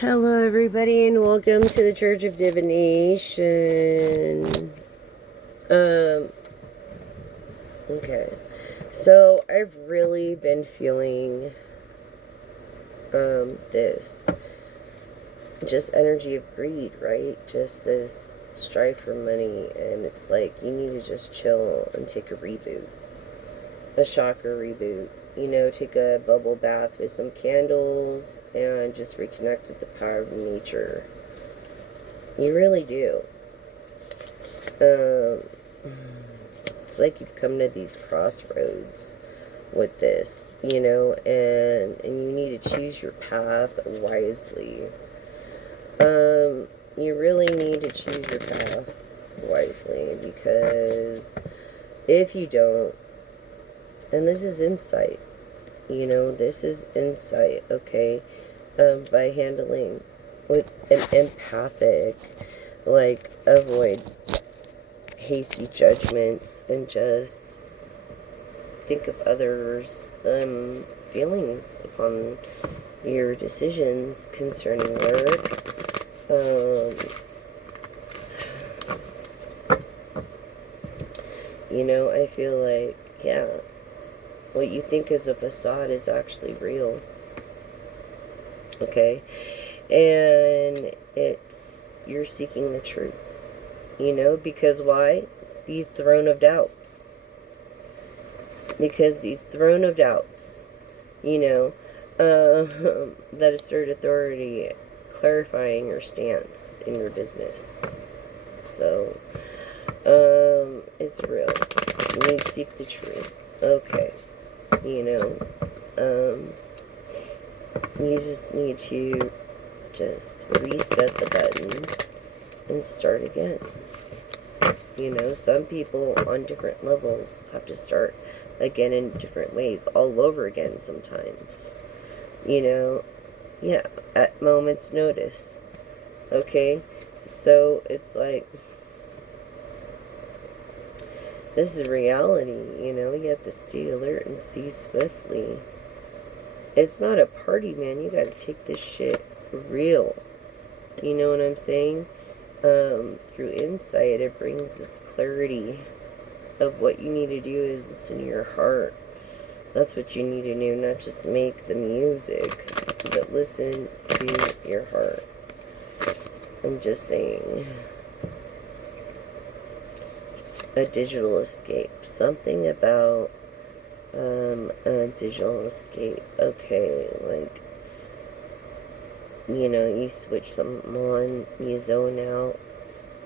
Hello, everybody, and welcome to the Church of Divination. Okay. So, I've really been feeling, this just energy of greed, right? Just this strive for money, and it's like you need to just chill and take a reboot, a chakra reboot. Take a bubble bath with some candles and just reconnect with the power of nature. You really do. It's like you've come to these crossroads with this, and you need to choose your path wisely. You really need to choose your path wisely, because if you don't, and this is insight, this is insight, okay, by handling with an empathic, avoid hasty judgments and just think of others' feelings upon your decisions concerning work. I feel like, yeah, what you think is a facade is actually real. Okay? And you're seeking the truth. Because why? These throne of doubts. Because these throne of doubts, that assert authority, clarifying your stance in your business. So, it's real. You seek the truth. Okay. You just need to just reset the button and start again. Some people on different levels have to start again in different ways, all over again sometimes. Yeah, at moment's notice. Okay? So it's like, this is reality, you have to stay alert and see swiftly. It's not a party, man. You gotta take this shit real. You know what I'm saying? Through insight, it brings this clarity of what you need to do is listen to your heart. That's what you need to do, not just make the music, but listen to your heart. I'm just saying. A digital escape. Something about a digital escape. Okay, like, you switch something on, you zone out.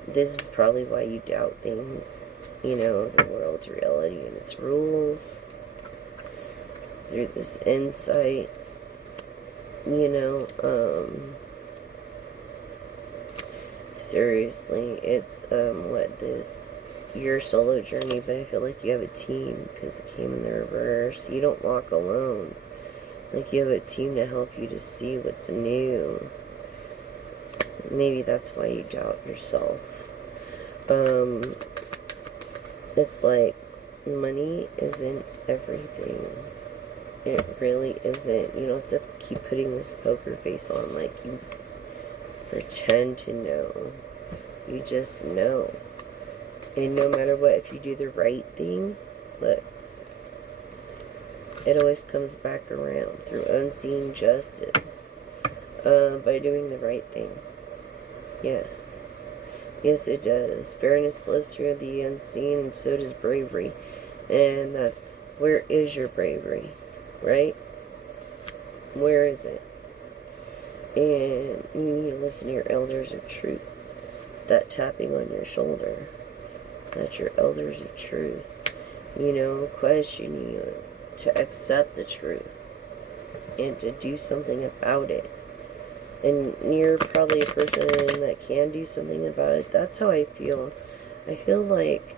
This is probably why you doubt things. The world's reality and its rules. Through this insight, seriously, it's, your solo journey, but I feel like you have a team, because it came in the reverse. You don't walk alone. Like, you have a team to help you to see what's new. Maybe that's why you doubt yourself. It's like, money isn't everything. It really isn't. You don't have to keep putting this poker face on like you pretend to know. You just know. And no matter what, if you do the right thing, look, it always comes back around through unseen justice. By doing the right thing. Yes. Yes, it does. Fairness flows through the unseen, and so does bravery. And that's, where is your bravery? Right? Where is it? And you need to listen to your elders of truth. That tapping on your shoulder. That's your elders of truth. Questioning you to accept the truth and to do something about it. And you're probably a person that can do something about it. That's how I feel. I feel like,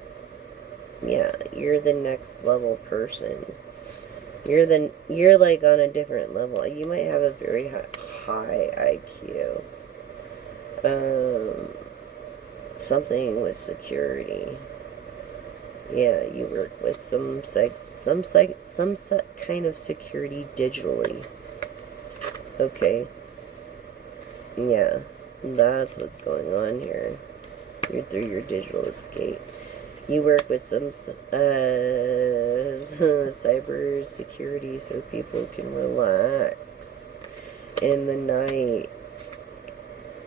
yeah, you're the next level person. You're like on a different level. You might have a very high IQ. Something with security. Yeah, you work with some kind of security digitally. Okay. Yeah, that's what's going on here. You're through your digital escape. You work with some cyber security so people can relax in the night.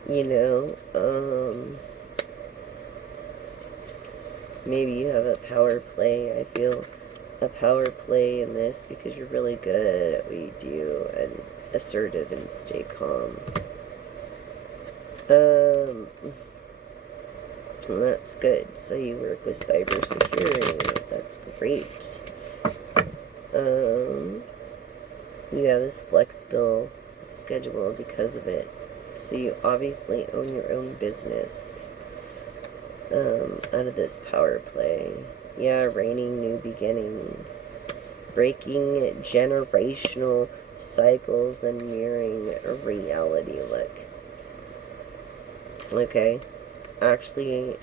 You know, maybe you have a power play. I feel a power play in this because you're really good at what you do and assertive and stay calm. That's good. So you work with cybersecurity. That's great. You have this flexible schedule because of it. So you obviously own your own business. Out of this power play. Yeah, raining new beginnings. Breaking generational cycles and mirroring a reality. Look. Okay. Actually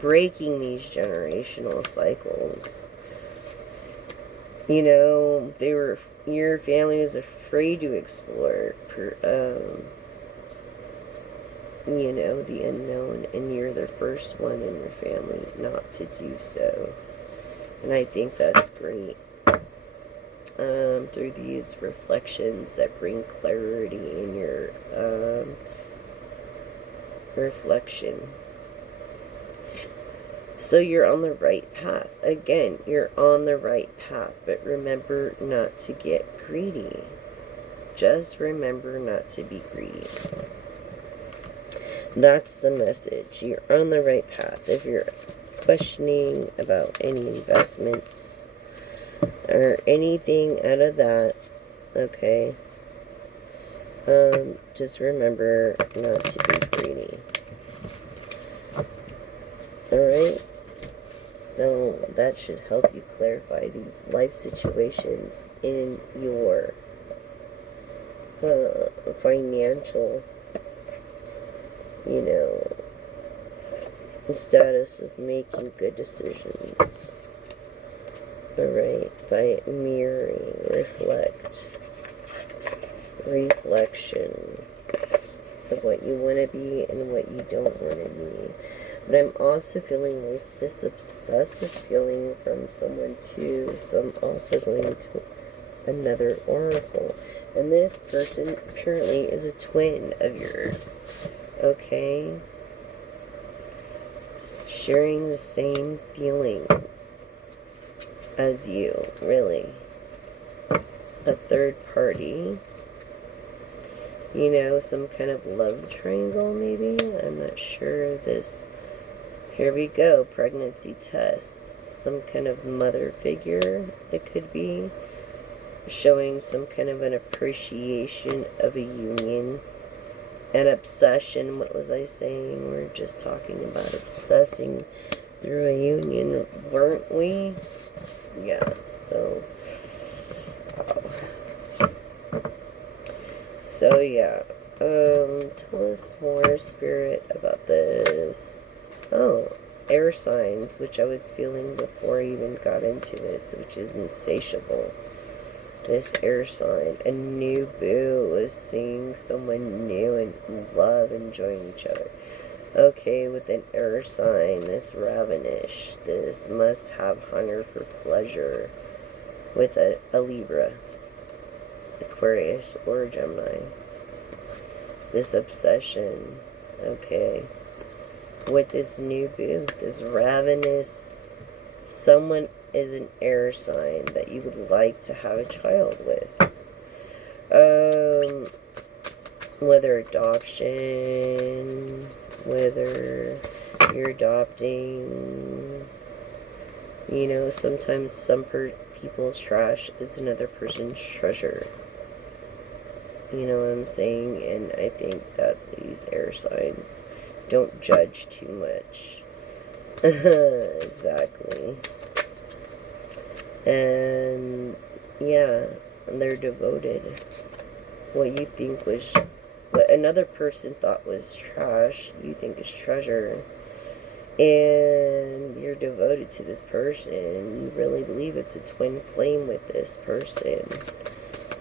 breaking these generational cycles. You know, your family was afraid to explore, you know, the unknown, and you're the first one in your family not to do so. And I think that's great. Through these reflections that bring clarity in your, reflection. So you're on the right path. Again, you're on the right path, but remember not to get greedy. Just remember not to be greedy. That's the message. You're on the right path. If you're questioning about any investments or anything out of that, okay, just remember not to be greedy. Alright? So that should help you clarify these life situations in your financial, you know, status of making good decisions. Alright? By mirroring, reflection of what you want to be and what you don't want to be. But I'm also feeling like this obsessive feeling from someone too. So I'm also going to another oracle. And this person apparently is a twin of yours. Okay? Sharing the same feelings as you, really. A third party. You know, some kind of love triangle maybe? I'm not sure this. Here we go, pregnancy test. Some kind of mother figure, it could be. Showing some kind of an appreciation of a union. An obsession, what was I saying? We're just talking about obsessing through a union, weren't we? Yeah, so... So, yeah. Tell us more, Spirit, about this. Oh, air signs, which I was feeling before I even got into this, which is insatiable. This air sign, a new boo is seeing someone new and love enjoying each other. Okay, with an air sign, this ravenous, this must have hunger for pleasure. With a Libra, Aquarius, or Gemini. This obsession, okay. With this new boo, this ravenous, someone is an air sign that you would like to have a child with. Whether adoption, whether you're adopting, you know, sometimes some people's trash is another person's treasure. You know what I'm saying? And I think that these air signs don't judge too much. Exactly. And yeah, they're devoted. What you think was, what another person thought was trash, you think is treasure. And you're devoted to this person. You really believe it's a twin flame with this person.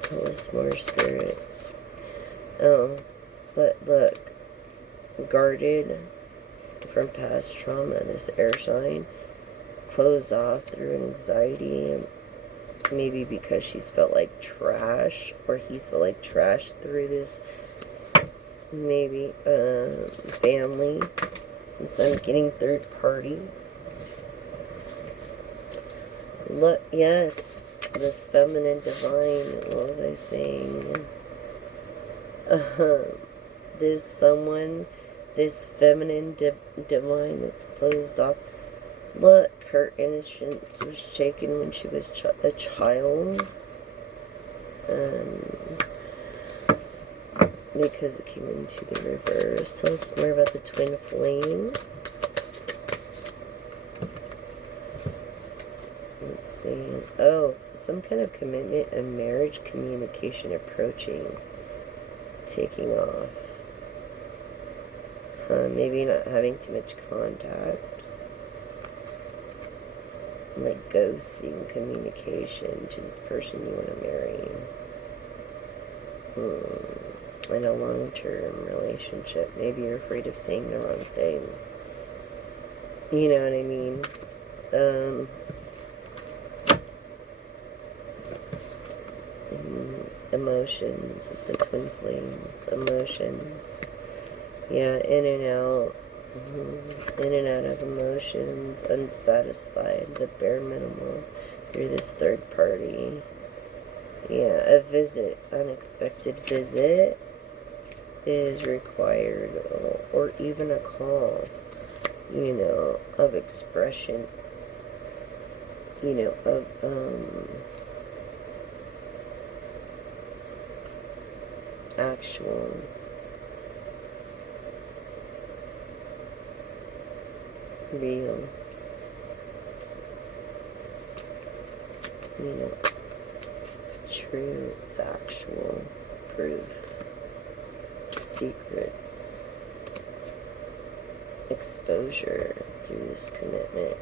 Tell us more, Spirit. Oh, But look, guarded from past trauma, this air sign, closed off through anxiety, maybe because she's felt like trash, or he's felt like trash through this, maybe, family, since I'm getting third party. Look, yes, this feminine divine, what was I saying? This someone, this feminine divine that's closed off. Look, her innocence was shaken when she was a child. Because it came into the reverse. Tell us more about the twin flame. Let's see. Oh, some kind of commitment, a marriage, communication approaching, taking off. Maybe not having too much contact. Like ghosting communication to this person you want to marry. In a long-term relationship. Maybe you're afraid of saying the wrong thing. You know what I mean? Emotions with the twin flames. Emotions. Yeah, in and out. In and out of emotions. Unsatisfied. The bare minimum. Through this third party. Yeah, a visit. Unexpected visit is required, or even a call, you know, of expression, you know, of, actual, real, you know, true, factual proof. Secrets, exposure through this commitment.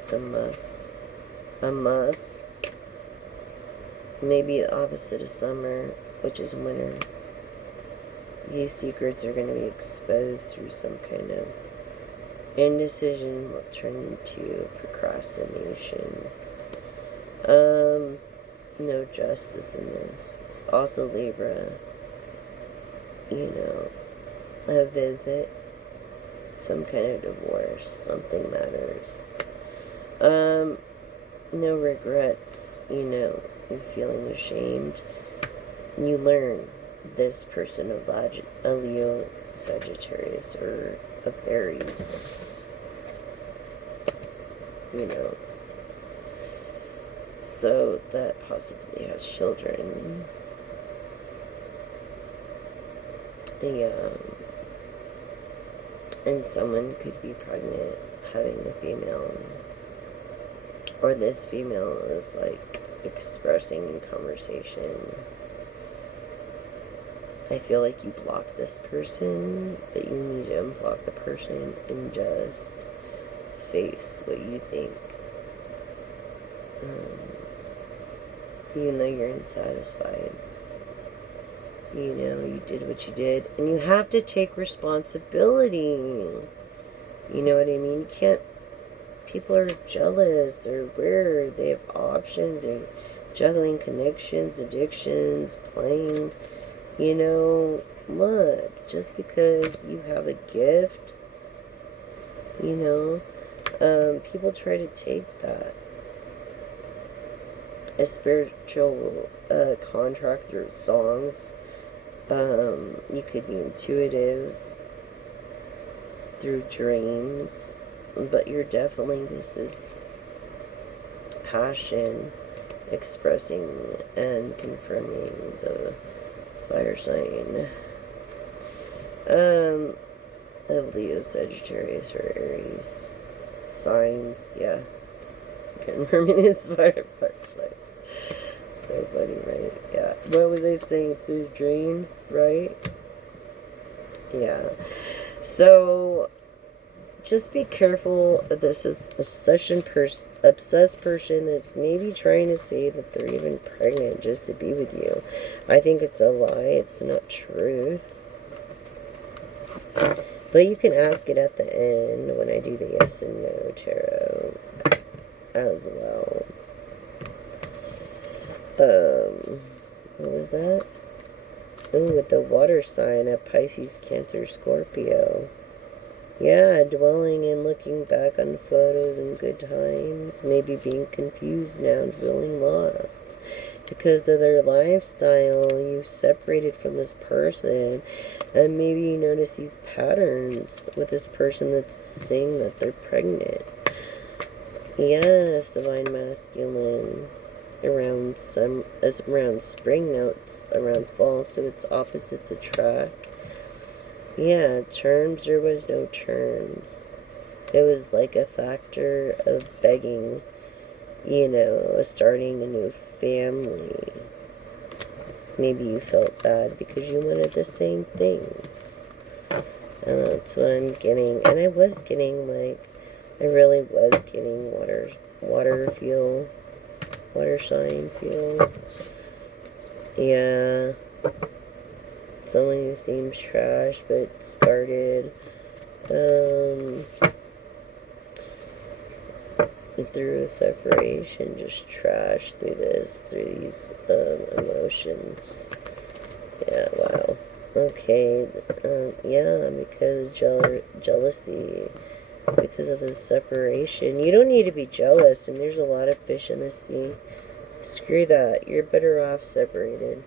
It's a must. A must. Maybe the opposite of summer, which is winter. These secrets are going to be exposed through some kind of indecision, will turn into procrastination. No justice in this. It's also Libra. You know, a visit, some kind of divorce, something matters. No regrets, you know, you're feeling ashamed. You learn this person of a Leo, Sagittarius, or of Aries. You know. So that possibly has children. Yeah. And someone could be pregnant, having a female. Or this female is like expressing in conversation. I feel like you block this person, but you need to unblock the person and just face what you think. Even though you're unsatisfied. You know, you did what you did. And you have to take responsibility. You know what I mean? You can't... People are jealous. They're weird. They have options. They're juggling connections, addictions, playing. You know, look, just because you have a gift, you know, people try to take that. A spiritual contract through songs. You could be intuitive through dreams, but you're definitely, this is passion, expressing and confirming the fire sign. Of Leo, Sagittarius, or Aries signs, yeah. Confirming this fireflies. So funny, right? Yeah. What was I saying? Through dreams, right? Yeah. So just be careful. This is obsessed person that's maybe trying to say that they're even pregnant just to be with you. I think it's a lie. It's not truth. But you can ask it at the end when I do the yes and no tarot as well. What was that? Ooh, with the water sign at Pisces, Cancer, Scorpio. Yeah, dwelling and looking back on photos and good times. Maybe being confused now and feeling lost. Because of their lifestyle, you separated from this person. And maybe you notice these patterns with this person that's saying that they're pregnant. Yes, Divine Masculine. Around spring, now it's around fall, so it's opposites attract. Yeah, terms, there was no terms. It was like a factor of begging, starting a new family. Maybe you felt bad because you wanted the same things. And that's what I'm getting. And I was getting, I really was getting water sign feel. Yeah. Someone who seems trash but started through a separation, just trash through these emotions. Yeah, wow. Okay, yeah, because jealousy, because of his separation. You don't need to be jealous, and there's a lot of fish in the sea. Screw that. You're better off separated.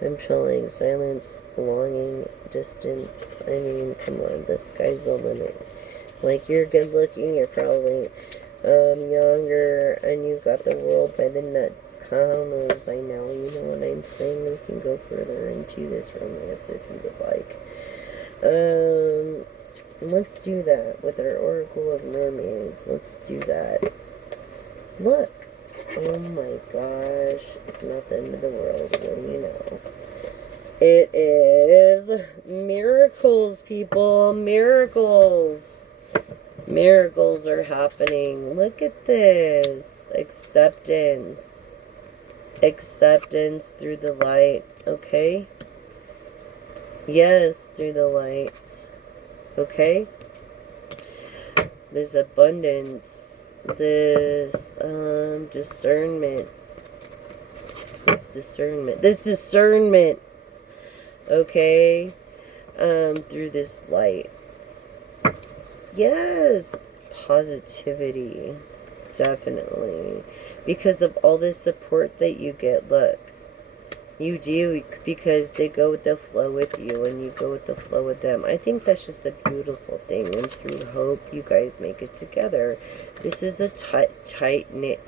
I'm feeling silence, longing, distance. I mean, come on, the sky's the limit. Like, you're good looking, you're probably younger, and you've got the world by the nuts. Calm knows by now, you know what I'm saying? We can go further into this romance if you would like. Let's do that with our Oracle of Mermaids. Let's do that. Look. Oh my gosh. It's not the end of the world, what do you know? It is miracles, people. Miracles. Miracles are happening. Look at this. Acceptance. Acceptance through the light. Okay? Yes, through the light. Okay? This abundance. This discernment. This discernment. Okay? Through this light. Yes, positivity, definitely, because of all the support that you get. Look, you do, because they go with the flow with you and you go with the flow with them. I think that's just a beautiful thing, and through hope you guys make it together. This is a tight-knit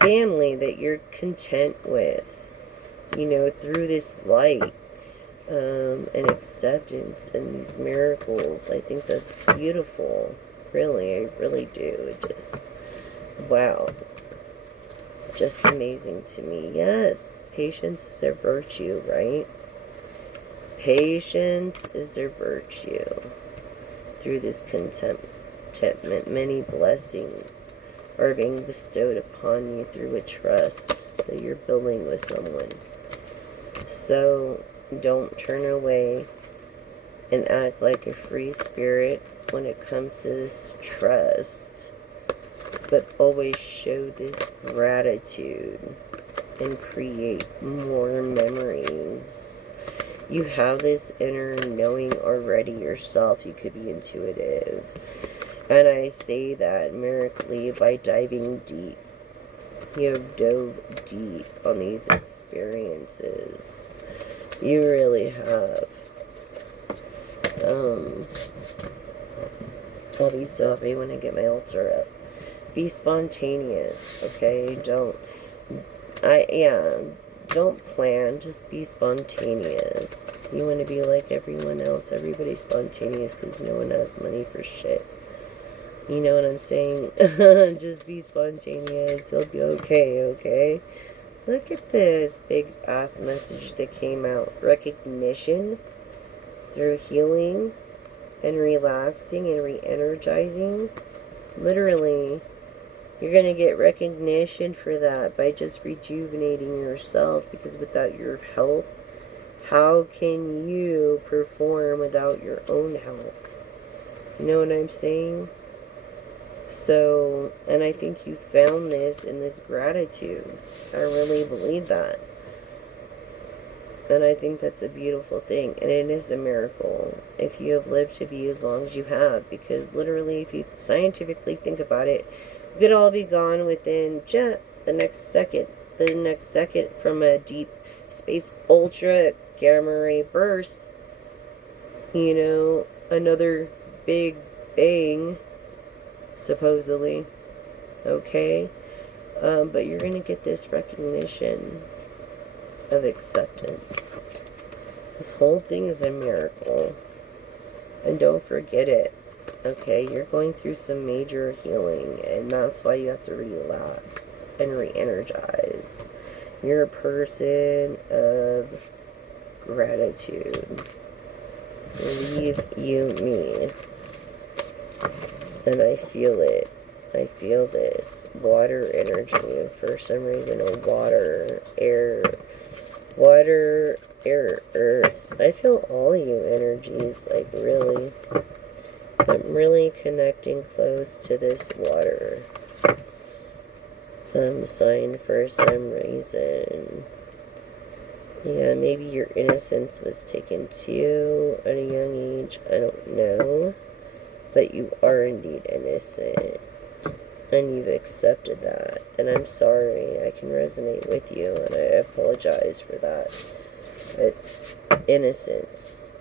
family that you're content with, through this light. And acceptance and these miracles. I think that's beautiful. Really, I really do. It just, wow. Just amazing to me. Yes, patience is their virtue, right? Patience is their virtue. Through this contentment, many blessings are being bestowed upon you through a trust that you're building with someone. So, don't turn away and act like a free spirit when it comes to this trust, but always show this gratitude and create more memories. You have this inner knowing already yourself. You could be intuitive, and I say that miraculously by diving deep. You have dove deep on these experiences. You really have. I'll be so happy when I get my altar up. Be spontaneous, okay? Don't plan, just be spontaneous. You want to be like everyone else. Everybody's spontaneous because no one has money for shit. You know what I'm saying? Just be spontaneous. You'll be okay, okay? Look at this big ass message that came out. Recognition through healing. and relaxing and re-energizing. Literally, you're going to get recognition for that by just rejuvenating yourself, because without your health, how can you perform without your own health? You know what I'm saying? So, and I think you found this in this gratitude. I really believe that. And I think that's a beautiful thing. And it is a miracle if you have lived to be as long as you have. Because literally, if you scientifically think about it, we could all be gone within the next second. The next second from a deep space ultra gamma ray burst. You know, another big bang, supposedly. Okay? But you're going to get this recognition of acceptance. This whole thing is a miracle. And don't forget it. Okay? You're going through some major healing, and that's why you have to relax and re-energize. You're a person of gratitude. Believe you me. And I feel it. I feel this water energy. For some reason, a water, air, earth. I feel all you energies, like really. I'm really connecting close to this water sign for some reason. Yeah, maybe your innocence was taken too at a young age. I don't know. But you are indeed innocent. And you've accepted that. And I'm sorry. I can resonate with you. And I apologize for that. It's innocence.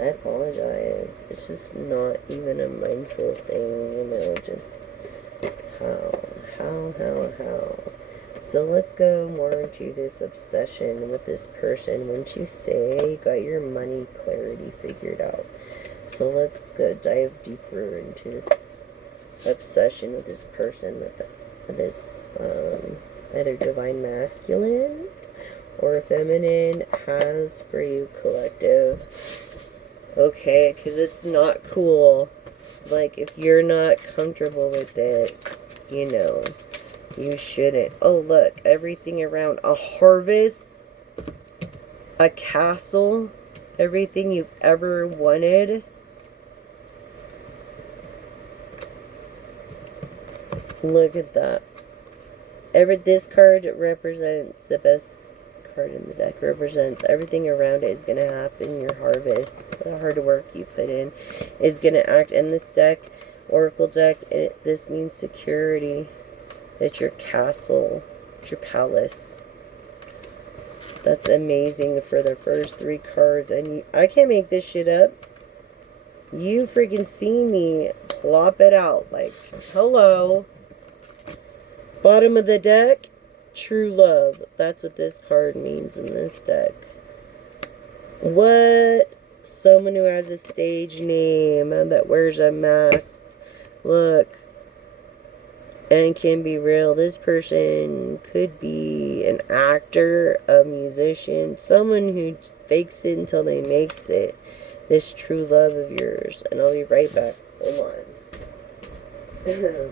I apologize. It's just not even a mindful thing, you know, just how. So let's go more into this obsession with this person. Wouldn't you say you got your money clarity figured out? So let's go dive deeper into this obsession with this person, with this either divine masculine or feminine has for you, collective. Okay, because it's not cool. Like, if you're not comfortable with it, you know, you shouldn't. Oh, look, everything around. A harvest, a castle, everything you've ever wanted. Look at that. This card represents the best card in the deck. Represents everything around it is going to happen. Your harvest, the hard work you put in, is going to act. In this deck, Oracle deck, this means security. It's your castle. It's your palace. That's amazing for the first 3 cards. And I can't make this shit up. You freaking see me plop it out. Like, hello. Bottom of the deck, true love. That's what this card means in this deck. What? Someone who has a stage name that wears a mask. Look. And can be real. This person could be an actor, a musician, someone who fakes it until they makes it. This true love of yours. And I'll be right back. Hold on.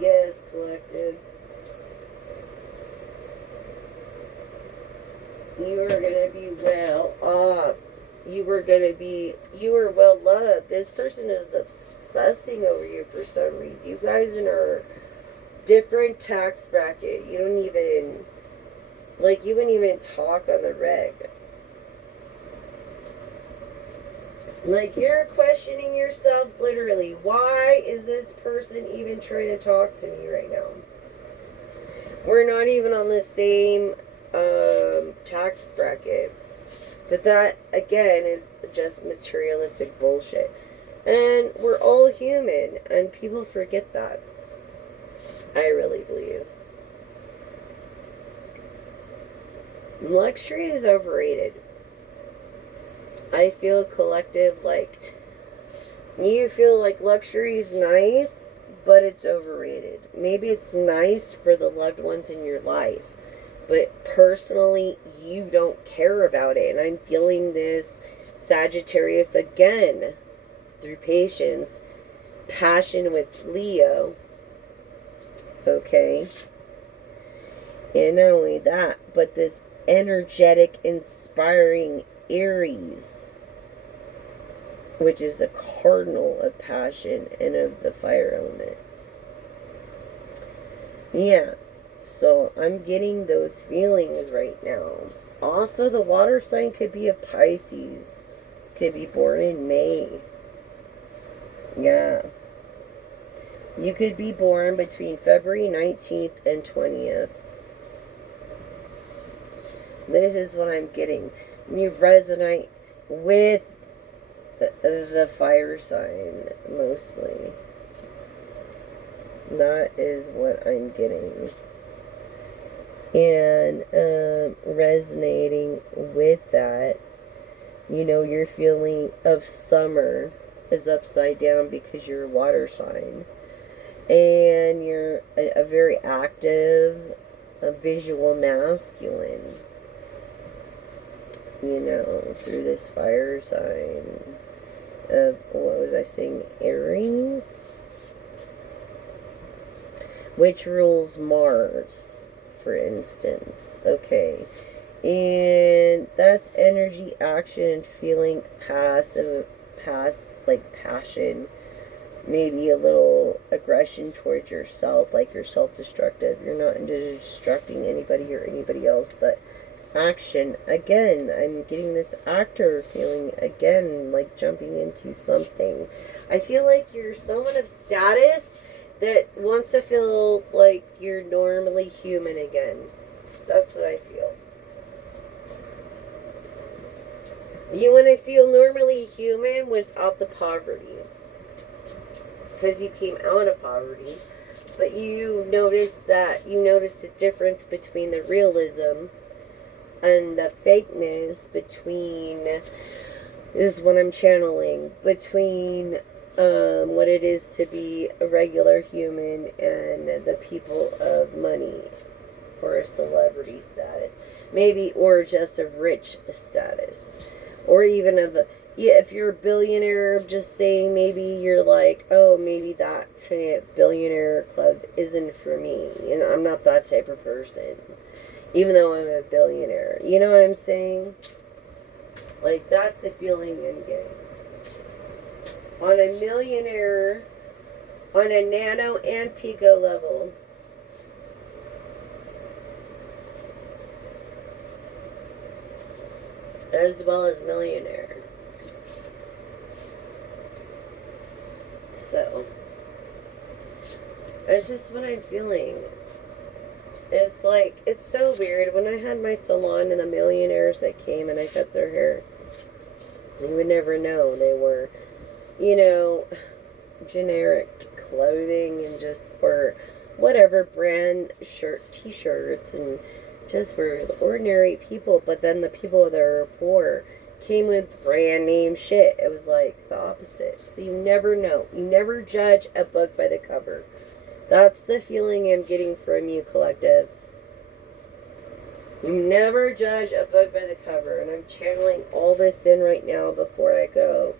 Yes, collective. You are going to be well off. You are well loved. This person is obsessing over you for some reason. You guys are different tax bracket. You don't even, like, you wouldn't even talk on the reg. Like, you're questioning yourself, literally. Why is this person even trying to talk to me right now? We're not even on the same tax bracket. But that, again, is just materialistic bullshit. And we're all human, and people forget that. I really believe. Luxury is overrated. I feel, collective, like, you feel like luxury is nice, but it's overrated. Maybe it's nice for the loved ones in your life, but personally you don't care about it. And I'm feeling this Sagittarius again through patience, passion with Leo. Okay. And not only that, but this energetic, inspiring Aries, which is the cardinal of passion and of the fire element. Yeah, so I'm getting those feelings right now. Also, the water sign could be a Pisces. Could be born in May. Yeah. You could be born between February 19th and 20th. This is what I'm getting. You resonate with the fire sign, mostly. That is what I'm getting. And resonating with that, you know, your feeling of summer is upside down because you're a water sign. And you're a very active, a visual masculine, you know, through this fire sign of, what was I saying, Aries? Which rules Mars, for instance. Okay. And that's energy, action, and feeling past, like passion. Maybe a little aggression towards yourself, like you're self-destructive. You're not into destructing anybody or anybody else, but action. Again, I'm getting this actor feeling again, like jumping into something. I feel like you're someone of status that wants to feel like you're normally human again. That's what I feel. You want to feel normally human without the poverty. Because you came out of poverty. But you notice the difference between the realism and the fakeness between, this is what I'm channeling, between what it is to be a regular human and the people of money or a celebrity status. Maybe, or just a rich status. Or even of, if you're a billionaire, just saying, maybe you're like, oh, maybe that kind of billionaire club isn't for me. And I'm not that type of person. Even though I'm a billionaire. You know what I'm saying? Like, that's the feeling I'm getting. On a millionaire, on a nano and pico level, as well as millionaire. So, it's just what I'm feeling. It's like, it's so weird. When I had my salon and the millionaires that came and I cut their hair, you would never know they were, you know, generic clothing and just, or whatever brand t-shirts, and just were ordinary people. But then the people that are poor came with brand name shit. It was like the opposite. So you never know. You never judge a book by the cover. That's the feeling I'm getting from you, collective. You never judge a book by the cover. And I'm channeling all this in right now before I go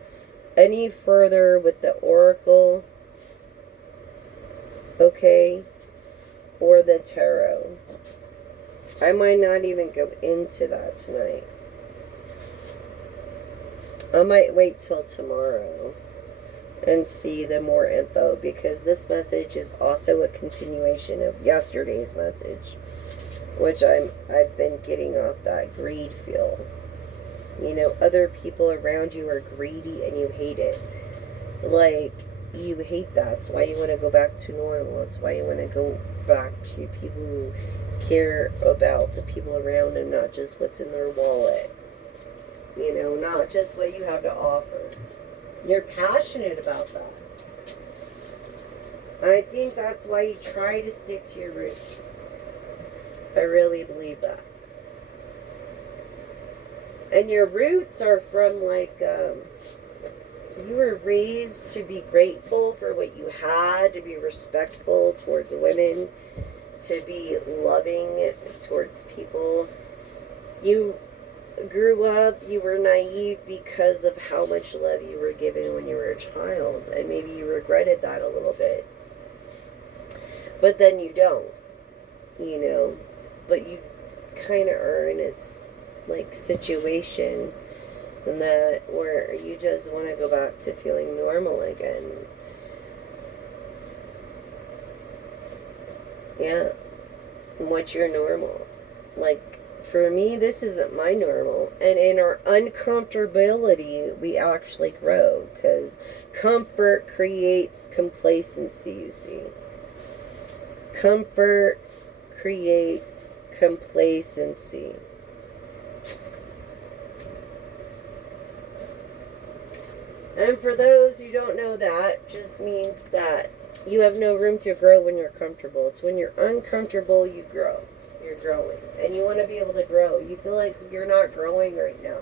any further with the oracle. Okay? Or the tarot. I might not even go into that tonight. I might wait till tomorrow and see the more info, because this message is also a continuation of yesterday's message, which I've been getting off that greed feel. You know, other people around you are greedy and you hate it. Like, you hate that. It's why you want to go back to normal. It's why you want to go back to people who care about the people around them, not just what's in their wallet. You know, not just what you have to offer. You're passionate about that. I think that's why you try to stick to your roots. I really believe that. And your roots are from, like, you were raised to be grateful for what you had, to be respectful towards women, to be loving towards people. You grew up, you were naive because of how much love you were given when you were a child, and maybe you regretted that a little bit. But then you don't, you know, but you kind of are in its like situation that where you just want to go back to feeling normal again. Yeah. What's your normal? Like, for me, this isn't my normal. And in our uncomfortability, we actually grow. Because comfort creates complacency, you see. Comfort creates complacency. And for those who don't know that, just means that you have no room to grow when you're comfortable. It's when you're uncomfortable you grow. You're growing. And you want to be able to grow. You feel like you're not growing right now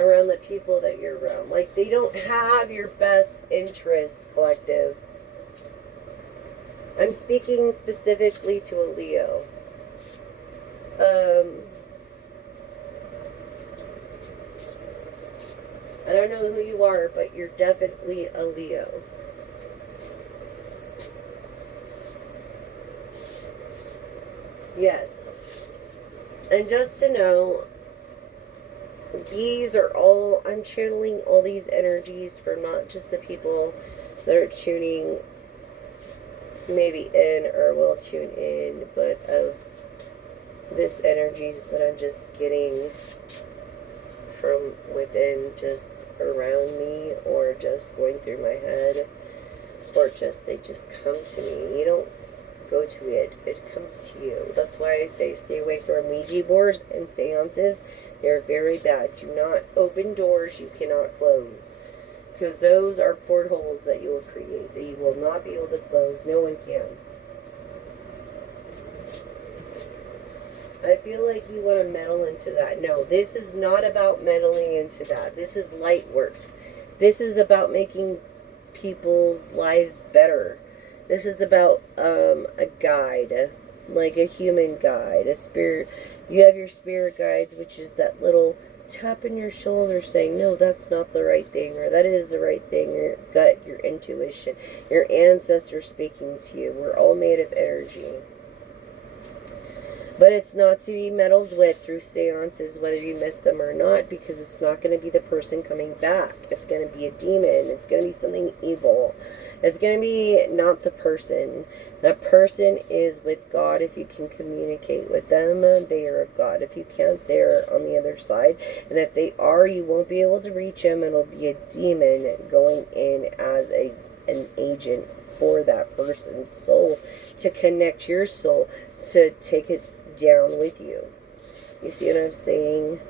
around the people that you're around. Like, they don't have your best interests, collective. I'm speaking specifically to a Leo. I don't know who you are, but you're definitely a Leo. Yes. And just to know, these are all, I'm channeling all these energies for not just the people that are tuning maybe in or will tune in, but of this energy that I'm just getting from within, just around me, or just going through my head, or just they just come to me. You don't go to it, it comes to you. That's why I say stay away from Ouija boards and seances. They're very bad. Do not open doors you cannot close, because those are portholes that you will create that you will not be able to close. No one can. I feel like you want to meddle into that. No, this is not about meddling into that. This is light work. This is about making people's lives better. This is about a guide, like a human guide, a spirit. You have your spirit guides, which is that little tap in your shoulder saying, no, that's not the right thing, or that is the right thing, your gut, your intuition, your ancestors speaking to you. We're all made of energy. But it's not to be meddled with through seances, whether you miss them or not, because it's not going to be the person coming back. It's going to be a demon. It's going to be something evil. It's going to be not the person. The person is with God. If you can communicate with them, they are of God. If you can't, they're on the other side. And if they are, you won't be able to reach them. It'll be a demon going in as an agent for that person's soul, to connect your soul, to take it down with you. You see what I'm saying?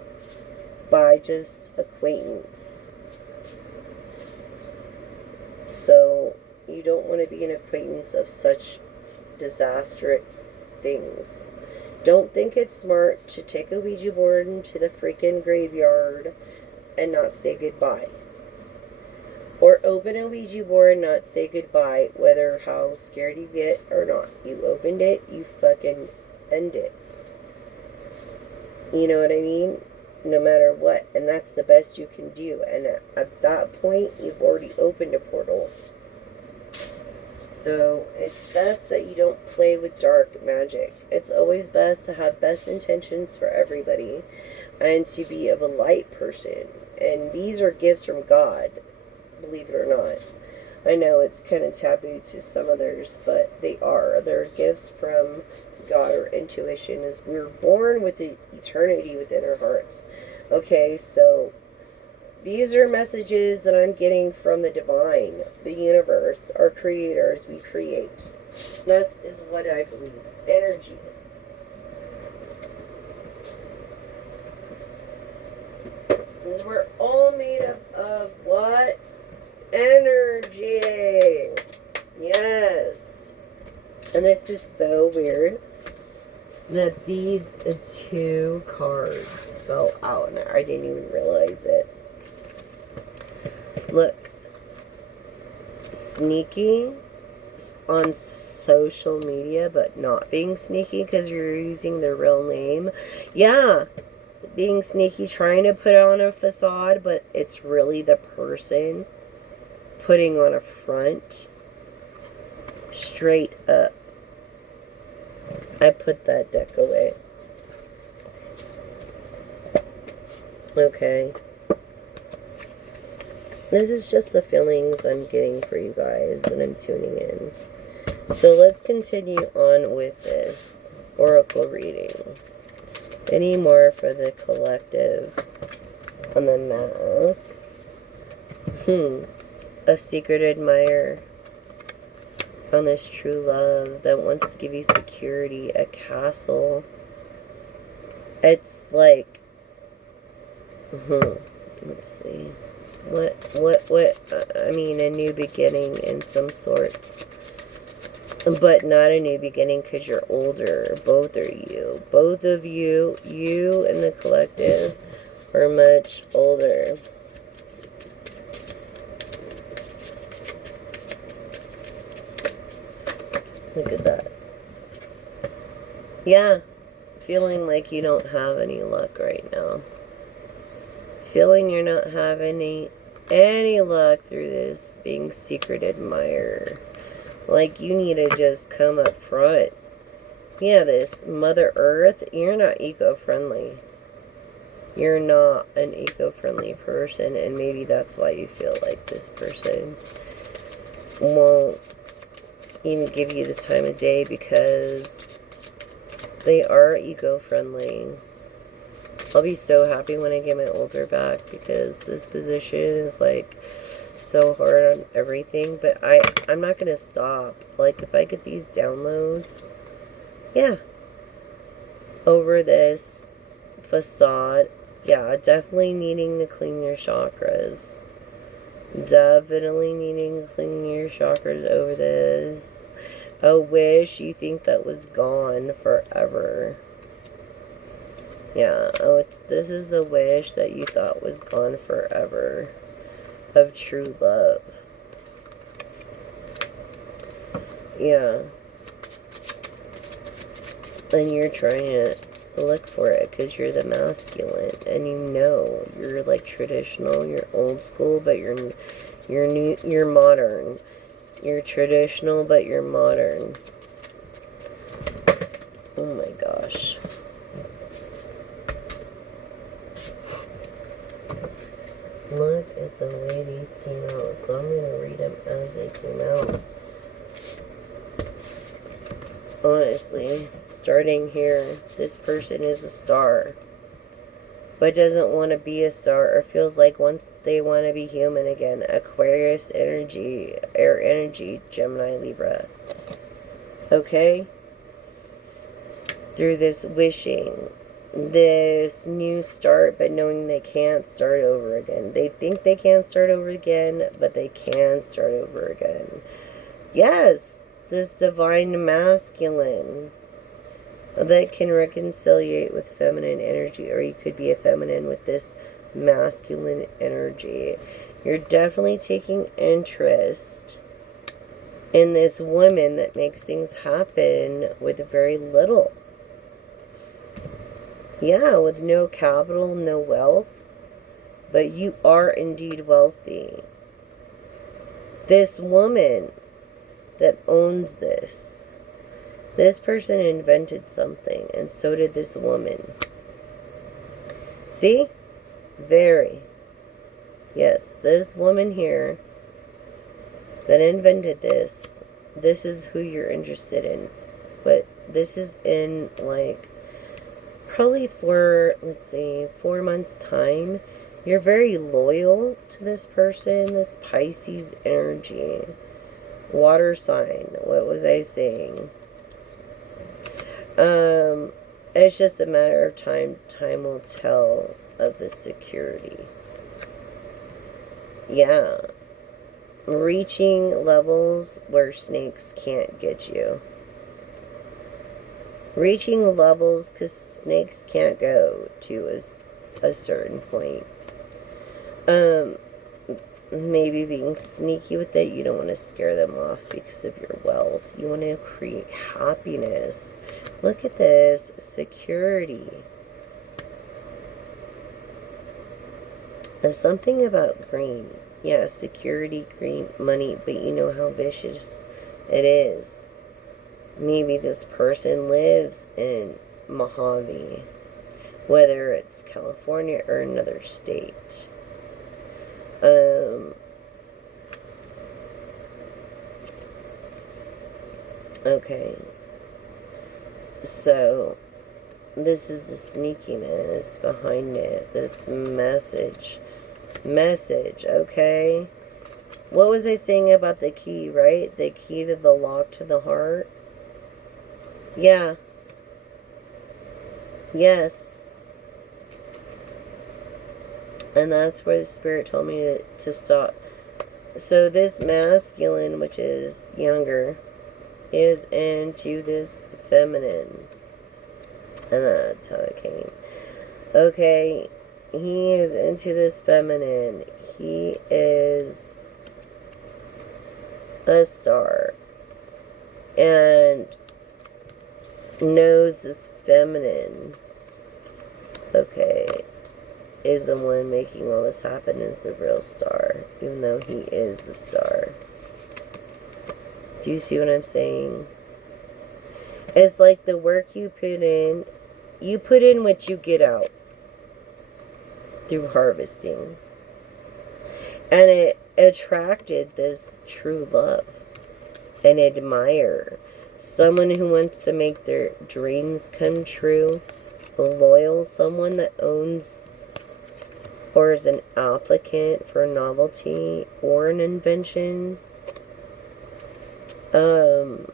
By just acquaintance. So you don't want to be an acquaintance of such disastrous things. Don't think it's smart to take a Ouija board into the freaking graveyard and not say goodbye. Or open a Ouija board and not say goodbye, whether how scared you get or not. You opened it, you fucking end it. You know what I mean? No matter what. And that's the best you can do. And at that point, you've already opened a portal. So it's best that you don't play with dark magic. It's always best to have best intentions for everybody and to be of a light person. And these are gifts from God, believe it or not. I know it's kind of taboo to some others, but they are. They're gifts from God, or intuition, is we're born with the eternity within our hearts. Okay, so these are messages that I'm getting from the divine, the universe, our creators. We create. That is what I believe. Energy. Because we're all made up of what? Energy. Yes. And this is so weird that these two cards fell out and I didn't even realize it. Look. Sneaky on social media, but not being sneaky because you're using their real name. Yeah, being sneaky, trying to put on a facade, but it's really the person putting on a front. Straight up. I put that deck away. Okay. This is just the feelings I'm getting for you guys, and I'm tuning in. So let's continue on with this oracle reading. Any more for the collective on the masks? A secret admirer on this true love that wants to give you security, a castle. It's like, let's see. I mean, a new beginning in some sorts. But not a new beginning because you're older. Both are you. Both of you, you and the collective, are much older. Look at that. Yeah. Feeling like you don't have any luck right now. Feeling you're not having any luck through this being secret admirer. Like you need to just come up front. Yeah, this Mother Earth, you're not eco-friendly. You're not an eco-friendly person, and maybe that's why you feel like this person won't even give you the time of day, because they are eco-friendly. I'll be so happy when I get my older back, because this position is like so hard on everything, but I'm not gonna stop. Like, if I get these downloads, yeah, over this facade, yeah, definitely needing to clean your chakras. Definitely needing to clean your chakras over this. A wish you think that was gone forever. Yeah, this is a wish that you thought was gone forever. Of true love. Yeah. And you're trying to look for it because you're the masculine, and you know you're like traditional, you're old school, but you're new, you're modern. You're traditional, but you're modern. Oh my gosh. Look at the way these came out. So I'm going to read them as they came out. Honestly, starting here, this person is a star, but doesn't want to be a star, or feels like once they want to be human again. Aquarius energy, air energy, Gemini, Libra. Okay? Through this wishing, this new start, but knowing they can't start over again. They think they can't start over again, but they can start over again. Yes, this divine masculine that can reconciliate with feminine energy, or you could be a feminine with this masculine energy. You're definitely taking interest in this woman that makes things happen with very little. Yeah, with no capital, no wealth, but you are indeed wealthy. This woman that owns this person invented something, and so did this woman. See? Very. Yes, this woman here that invented this is who you're interested in. But this is in, like, probably for, let's see, 4 months' time. You're very loyal to this person, this Pisces energy. Water sign. What was I saying? It's just a matter of time. Time will tell of the security. Yeah. Reaching levels where snakes can't get you. Reaching levels because snakes can't go to a certain point. maybe being sneaky with it. You don't want to scare them off because of your wealth. You want to create happiness. Look at this. Security. There's something about green. Yeah, security, green, money, but you know how vicious it is. Maybe this person lives in Mojave, whether it's California or another state. Okay. So, this is the sneakiness behind it. This message. Okay? What was I saying about the key, right? The key to the lock to the heart? Yeah. Yes. And that's where the Spirit told me to stop. So this masculine, which is younger, is into this feminine. And that's how it came. Okay, he is into this feminine. He is a star. And knows this feminine, okay, is the one making all this happen, is the real star, even though he is the star. Do you see what I'm saying? It's like the work you put in what you get out through harvesting. And it attracted this true love, an admirer, someone who wants to make their dreams come true, loyal, someone that owns or is an applicant for a novelty or an invention. And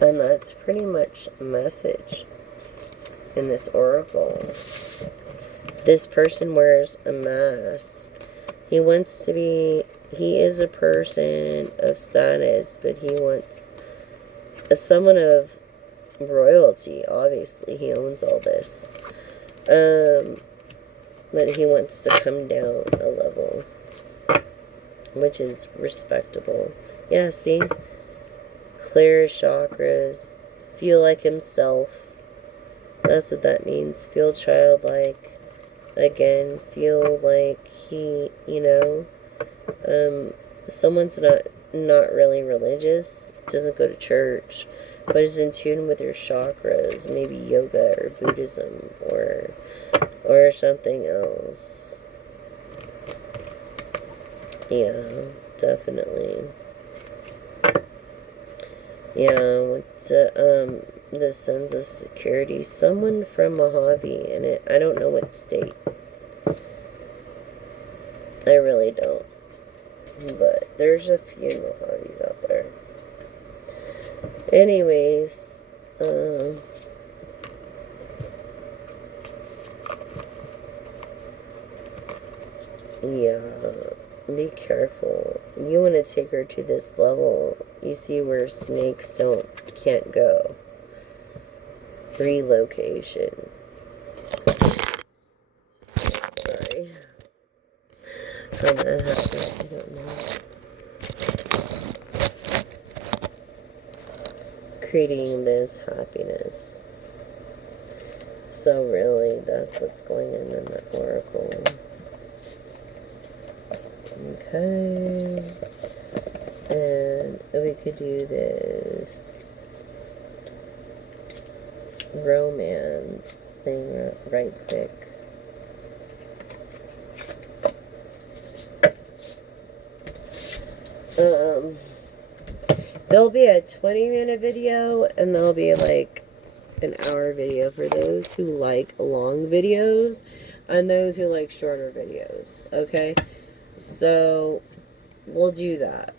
that's pretty much a message in this oracle. This person wears a mask. He is a person of status, but he wants someone of royalty. Obviously, he owns all this. But he wants to come down a level, which is respectable. Yeah, see? Clear chakras. Feel like himself. That's what that means. Feel childlike. Again, feel like he, someone's not really religious, doesn't go to church, but is in tune with your chakras, maybe yoga or Buddhism or something else. Yeah, definitely. Yeah, what's the sense of security? Someone from Mojave, and I don't know what state. I really don't. But there's a few Mojaves out there. Anyways, yeah, be careful. You want to take her to this level. You see where snakes can't go. Relocation. Sorry. How that happened, I don't know. Creating this happiness. So really, that's what's going on in the oracle. Okay. And we could do this romance thing right quick. There'll be a 20-minute video, and there'll be like an hour video for those who like long videos and those who like shorter videos. Okay? So we'll do that.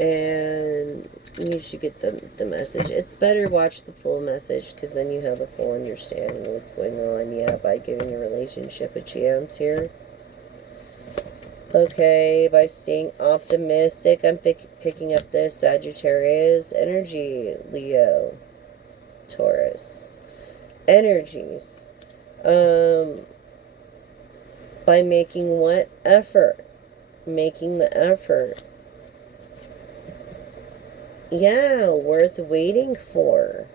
And you should get the message. It's better watch the full message, because then you have a full understanding of what's going on. Yeah, by giving your relationship a chance here. Okay, by staying optimistic, I'm picking up this Sagittarius energy, Leo, Taurus energies. By making what effort? Making the effort. Yeah, worth waiting for.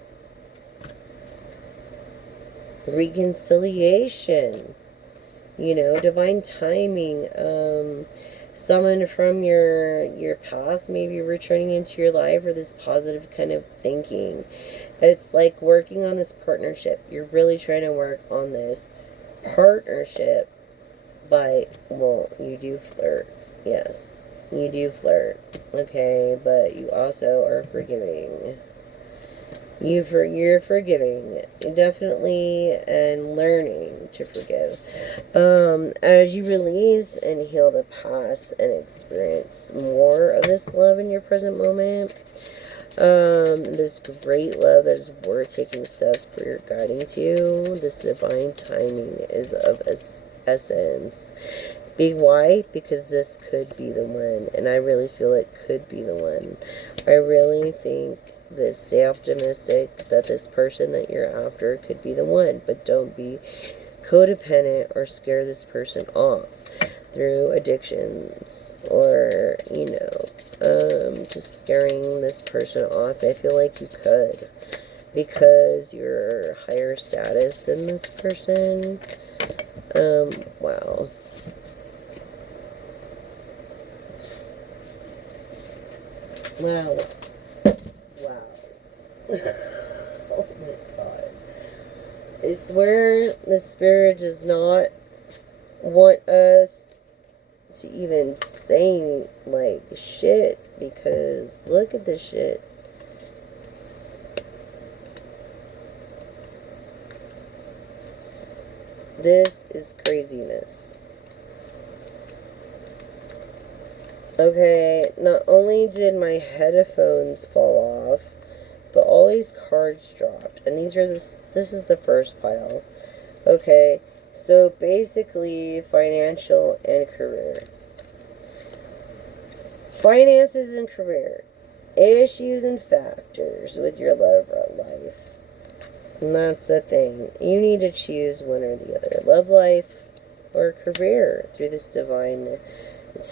Reconciliation. Divine timing. Someone from your past maybe returning into your life, or this positive kind of thinking. It's like working on this partnership. You're really trying to work on this partnership well, you do flirt. Yes, you do flirt. Okay, but you also are forgiving. You're forgiving, definitely, and learning to forgive. As you release and heal the past and experience more of this love in your present moment, this great love that is worth taking steps for your guiding to, this divine timing is of essence. Why? Because this could be the one, and I really feel it could be the one. I really think this. Stay optimistic that this person that you're after could be the one, but don't be codependent or scare this person off through addictions or just scaring this person off. I feel like you could, because you're higher status than this person. Wow. Wow. Oh my god. I swear the spirit does not want us to even say like shit, because look at this shit. This is craziness. Okay, not only did my headphones fall off, but all these cards dropped. And this is the first pile. Okay, so basically financial and career. Finances and career. Issues and factors with your love life. And that's the thing. You need to choose one or the other. Love life or career through this divine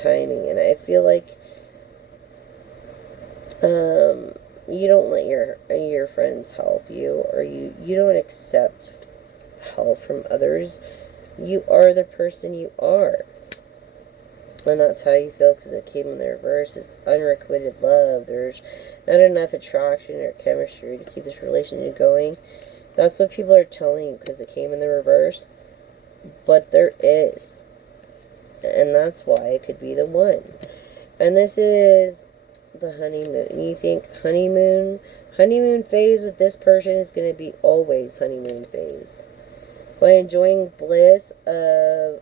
timing. And I feel like you don't let your friends help you, or you don't accept help from others. You are the person you are, and that's how you feel, because it came in the reverse. It's unrequited love. There's not enough attraction or chemistry to keep this relationship going. That's what people are telling you, because it came in the reverse. But there is, and that's why it could be the one. And this is the honeymoon. You think honeymoon phase with this person is going to be always honeymoon phase. By enjoying bliss of,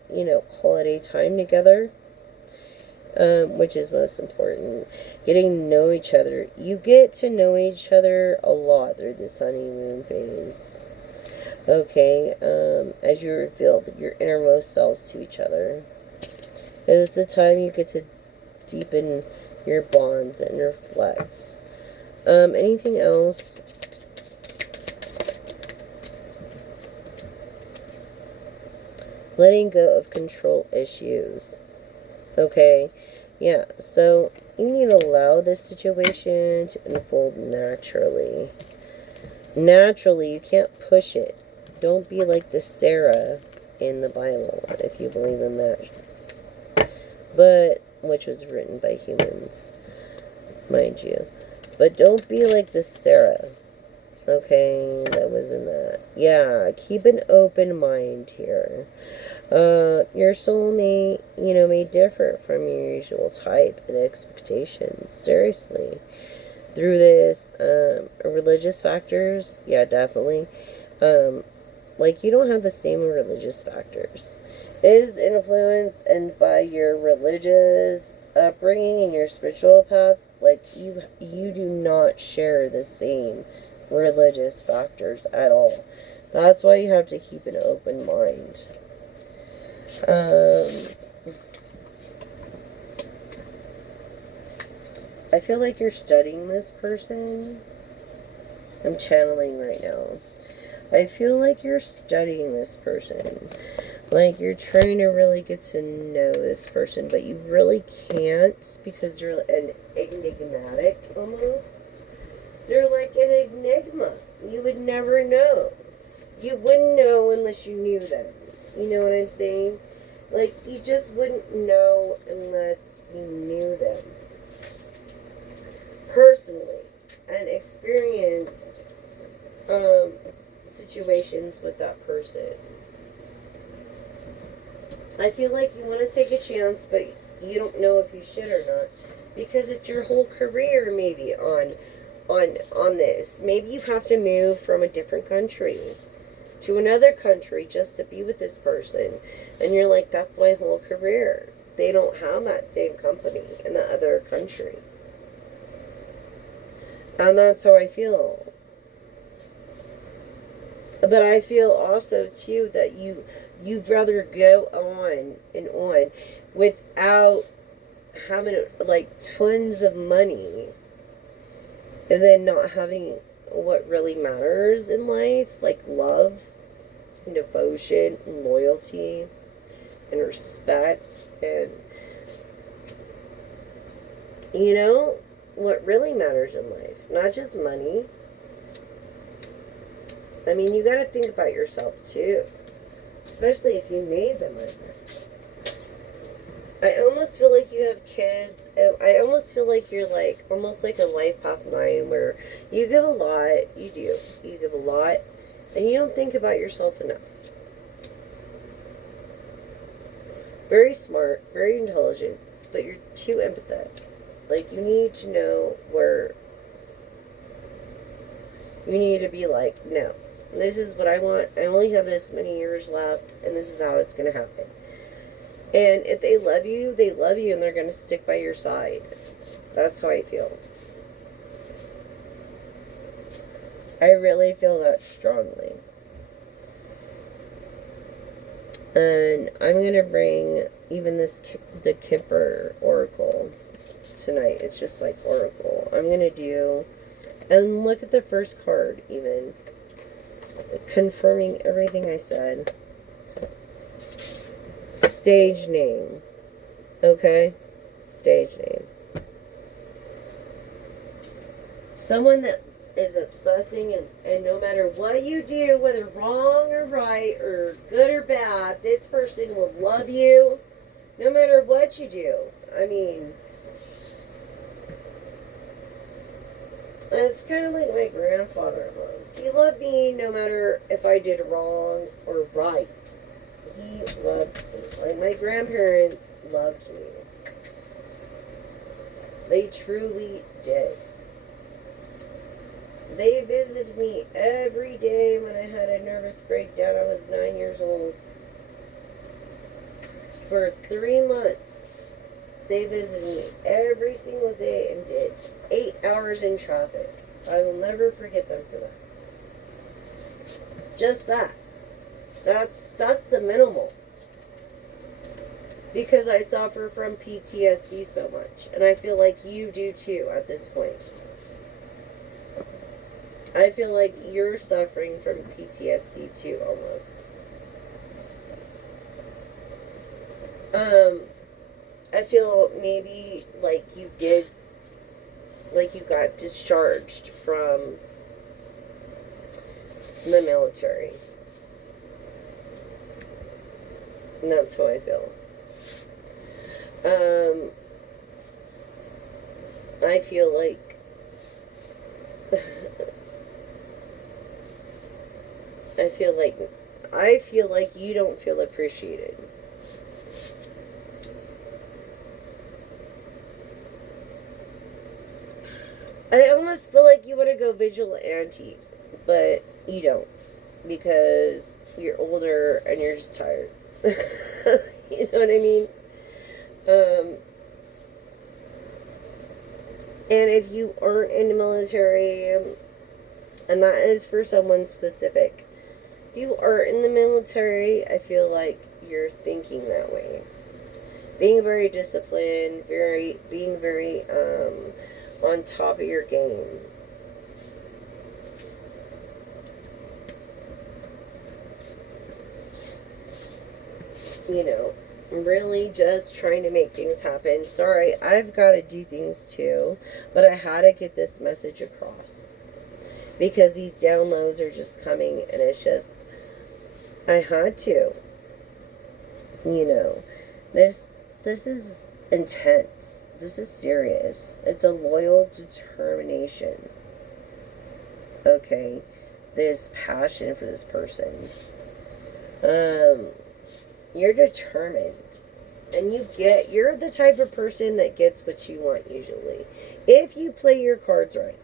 holiday time together, which is most important. Getting to know each other. You get to know each other a lot through this honeymoon phase. Okay, as you reveal your innermost selves to each other. It is the time you get to deepen your bonds and reflect. Anything else? Letting go of control issues. Okay, yeah, so you need to allow this situation to unfold naturally. Naturally, you can't push it. Don't be like the Sarah in the Bible, if you believe in that. But, which was written by humans, mind you. But don't be like the Sarah, okay, that was in that. Yeah, keep an open mind here. Your soulmate, may differ from your usual type and expectations. Seriously. Through this, religious factors, yeah, definitely. Like, you don't have the same religious factors. Is influenced and by your religious upbringing and your spiritual path, like, you do not share the same religious factors at all. That's why you have to keep an open mind. I feel like you're studying this person. I'm channeling right now. I feel like you're studying this person. Like, you're trying to really get to know this person, but you really can't because you're an enigmatic almost. They're like an enigma. You would never know. You wouldn't know unless you knew them. You know what I'm saying? Like, you just wouldn't know unless you knew them personally and experienced situations with that person. I feel like you want to take a chance, but you don't know if you should or not because it's your whole career maybe on this. Maybe you have to move from a different country to another country just to be with this person, and you're like, that's my whole career. They don't have that same company in the other country, and that's how I feel. But I feel also too that you'd rather go on and on without having like tons of money and then not having what really matters in life, like love and devotion and loyalty and respect and, you know, what really matters in life, not just money. I mean, you got to think about yourself too, especially if you made the money. I almost feel like you have kids, and I almost feel like you're like almost like a life path 9 where you give a lot, you give a lot, and you don't think about yourself enough. Very smart, very intelligent, but you're too empathetic. Like, you need to know where you need to be like, no, this is what I want. I only have this many years left, and this is how it's going to happen. And if they love you, and they're going to stick by your side. That's how I feel. I really feel that strongly. And I'm going to bring even the Kipper Oracle tonight. It's just like Oracle. I'm going to do, and look at the first card even, confirming everything I said. Stage name. Okay? Stage name. Someone that is obsessing, and no matter what you do, whether wrong or right, or good or bad, this person will love you no matter what you do. I mean, it's kind of like my grandfather was. He loved me no matter if I did wrong or right. He loved me. Like my grandparents loved me. They truly did. They visited me every day when I had a nervous breakdown. I was 9 years old. For 3 months, they visited me every single day and did 8 hours in traffic. I will never forget them for that. Just that. That's the minimal. Because I suffer from PTSD so much. And I feel like you do too at this point. I feel like you're suffering from PTSD too, almost. I feel maybe like you got discharged from the military. And that's how I feel. I feel like I feel like you don't feel appreciated. I almost feel like you want to go vigilante, but you don't, because you're older and you're just tired. You know what I mean? And if you aren't in the military, and that is for someone specific, if you are in the military, I feel like you're thinking that way. Being very disciplined, being very on top of your game. you know, really just trying to make things happen. Sorry, I've got to do things too, but I had to get this message across because these downloads are just coming, and it's just, I had to, you know, this is intense. This is serious. It's a loyal determination. Okay, this passion for this person. You're determined. And you're the type of person that gets what you want usually. If you play your cards right.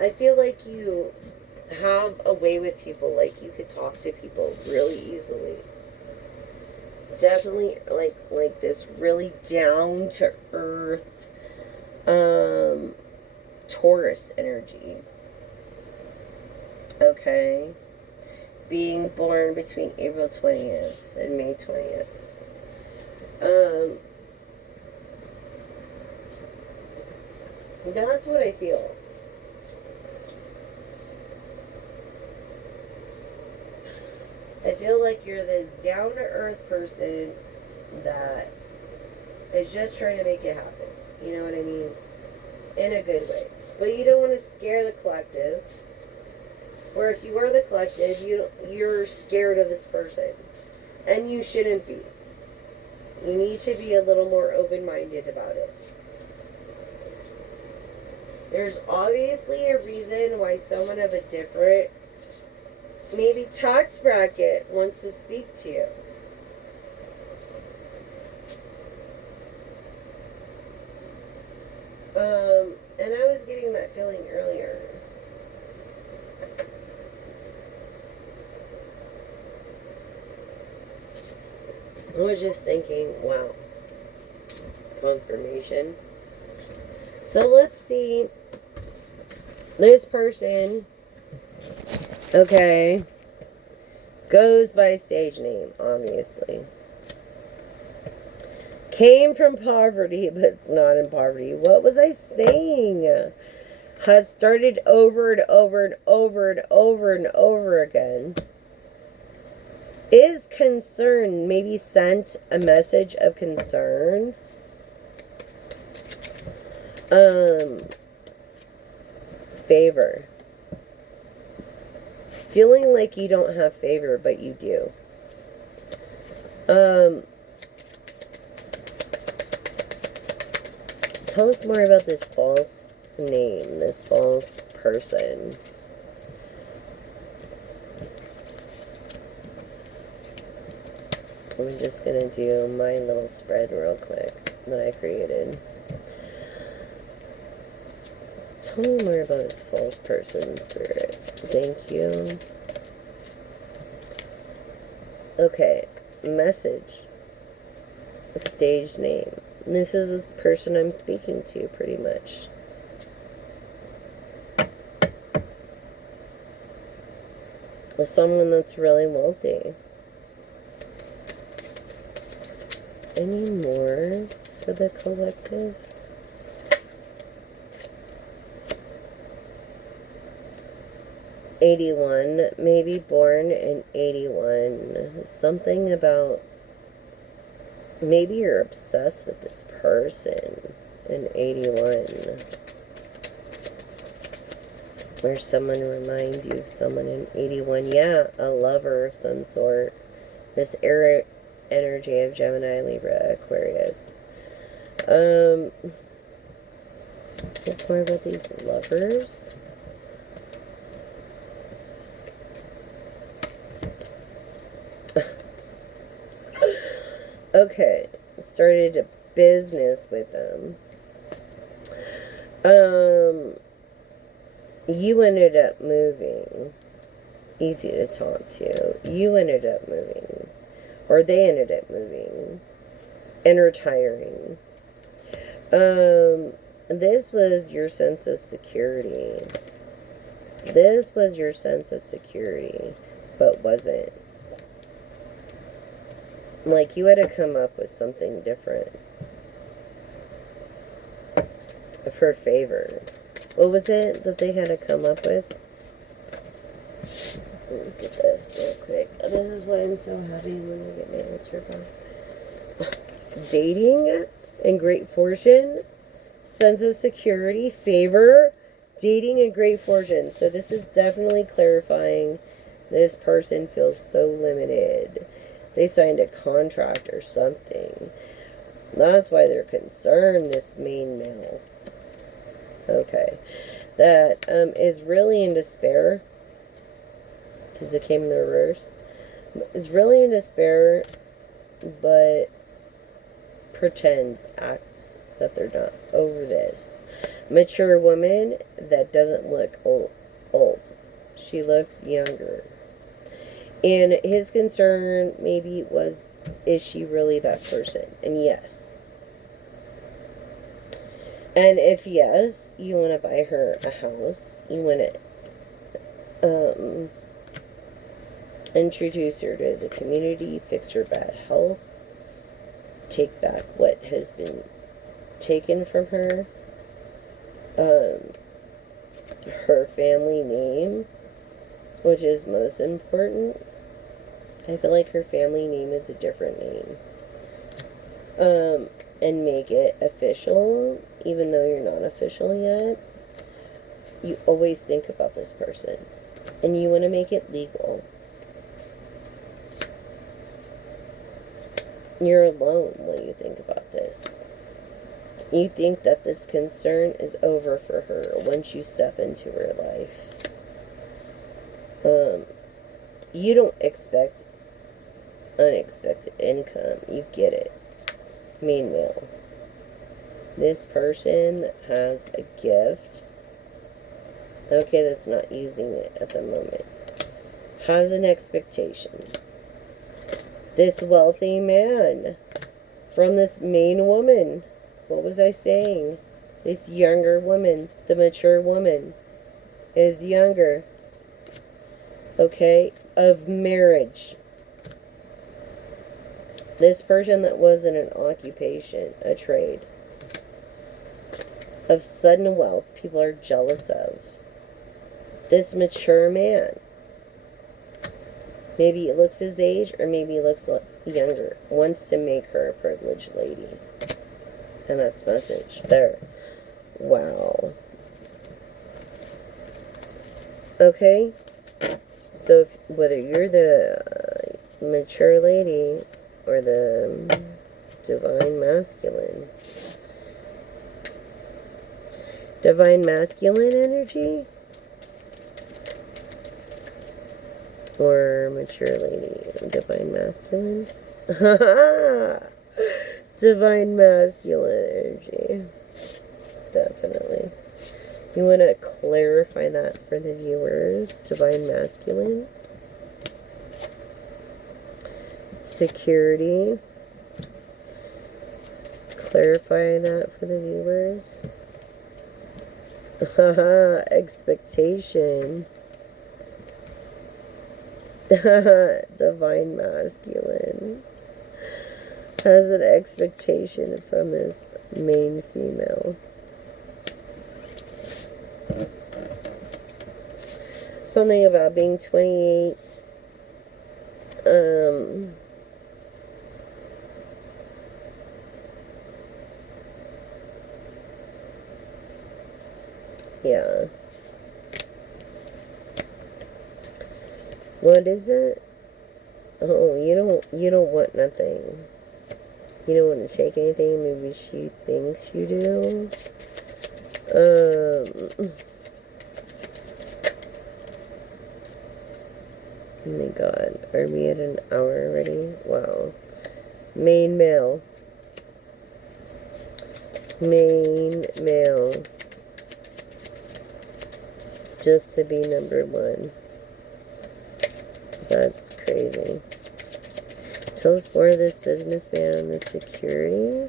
I feel like you have a way with people. Like, you could talk to people really easily. Definitely, like this really down-to-earth, Taurus energy. Okay? Being born between April 20th and May 20th. That's what I feel. I feel like you're this down-to-earth person that is just trying to make it happen. You know what I mean? In a good way. But you don't want to scare the collective. Or if you are the collective, you're scared of this person. And you shouldn't be. You need to be a little more open-minded about it. There's obviously a reason why someone of a different, maybe tax bracket, wants to speak to you. And I was getting that feeling earlier. I was just thinking, wow, confirmation. So let's see. This person, okay, goes by stage name, obviously. Came from poverty, but it's not in poverty. What was I saying? Has started over and over and over and over and over again. Is concerned, maybe sent a message of concern. Favor. Feeling like you don't have favor, but you do. Tell us more about this false name, this false person. I'm just going to do my little spread real quick that I created. Tell me more about this false person, Spirit. Thank you. Okay, message. Stage name. This is this person I'm speaking to, pretty much. Someone that's really wealthy. Any more for the collective? '81, maybe born in '81. Something about maybe you're obsessed with this person in '81. Or someone reminds you of someone in '81. Yeah, a lover of some sort. This energy of Gemini, Libra, Aquarius. Just more about these lovers. Okay, started a business with them. You ended up moving. Easy to talk to. You ended up moving. Or they ended up moving. And retiring. This was your sense of security. This was your sense of security. But wasn't. Like, you had to come up with something different. For favor. What was it that they had to come up with? Look at this real quick. This is why I'm so happy when I get my answer back. Dating and great fortune, sense of security, favor, dating and great fortune. So this is definitely clarifying this person feels so limited. They signed a contract or something. That's why they're concerned, this main male. Okay. That is really in despair, because it came in the reverse. Is really in despair, but pretends, acts that they're not over this. Mature woman that doesn't look old. She looks younger. And his concern maybe was, is she really that person? And yes. And if yes, you want to buy her a house. You want to introduce her to the community, fix her bad health, take back what has been taken from her, her family name, which is most important. I feel like her family name is a different name. And make it official, even though you're not official yet. You always think about this person, and you want to make it legal. You're alone while you think about this. You think that this concern is over for her once you step into her life. You don't expect unexpected income. You get it. Main male. This person has a gift. Okay, that's not using it at the moment. Has an expectation. This wealthy man from this main woman. What was I saying? This younger woman, the mature woman, is younger. Okay? Of marriage. This person that was in an occupation, a trade, of sudden wealth, people are jealous of. This mature man. Maybe he looks his age, or maybe he looks younger. Wants to make her a privileged lady. And that's message there. Wow. Okay? So whether you're the mature lady or the divine masculine. Divine masculine energy? Or mature lady. Divine masculine? Divine masculine energy. Definitely. You want to clarify that for the viewers. Divine masculine. Security. Clarify that for the viewers. Expectation. Divine masculine. Has an expectation from this main female. Something about being 28. Yeah. What is it? Oh, you don't want nothing. You don't want to take anything. Maybe she thinks you do. Oh my god. Are we at an hour already? Wow. Main male. Main male. Just to be number one. That's crazy. Tell us more of this businessman on the security.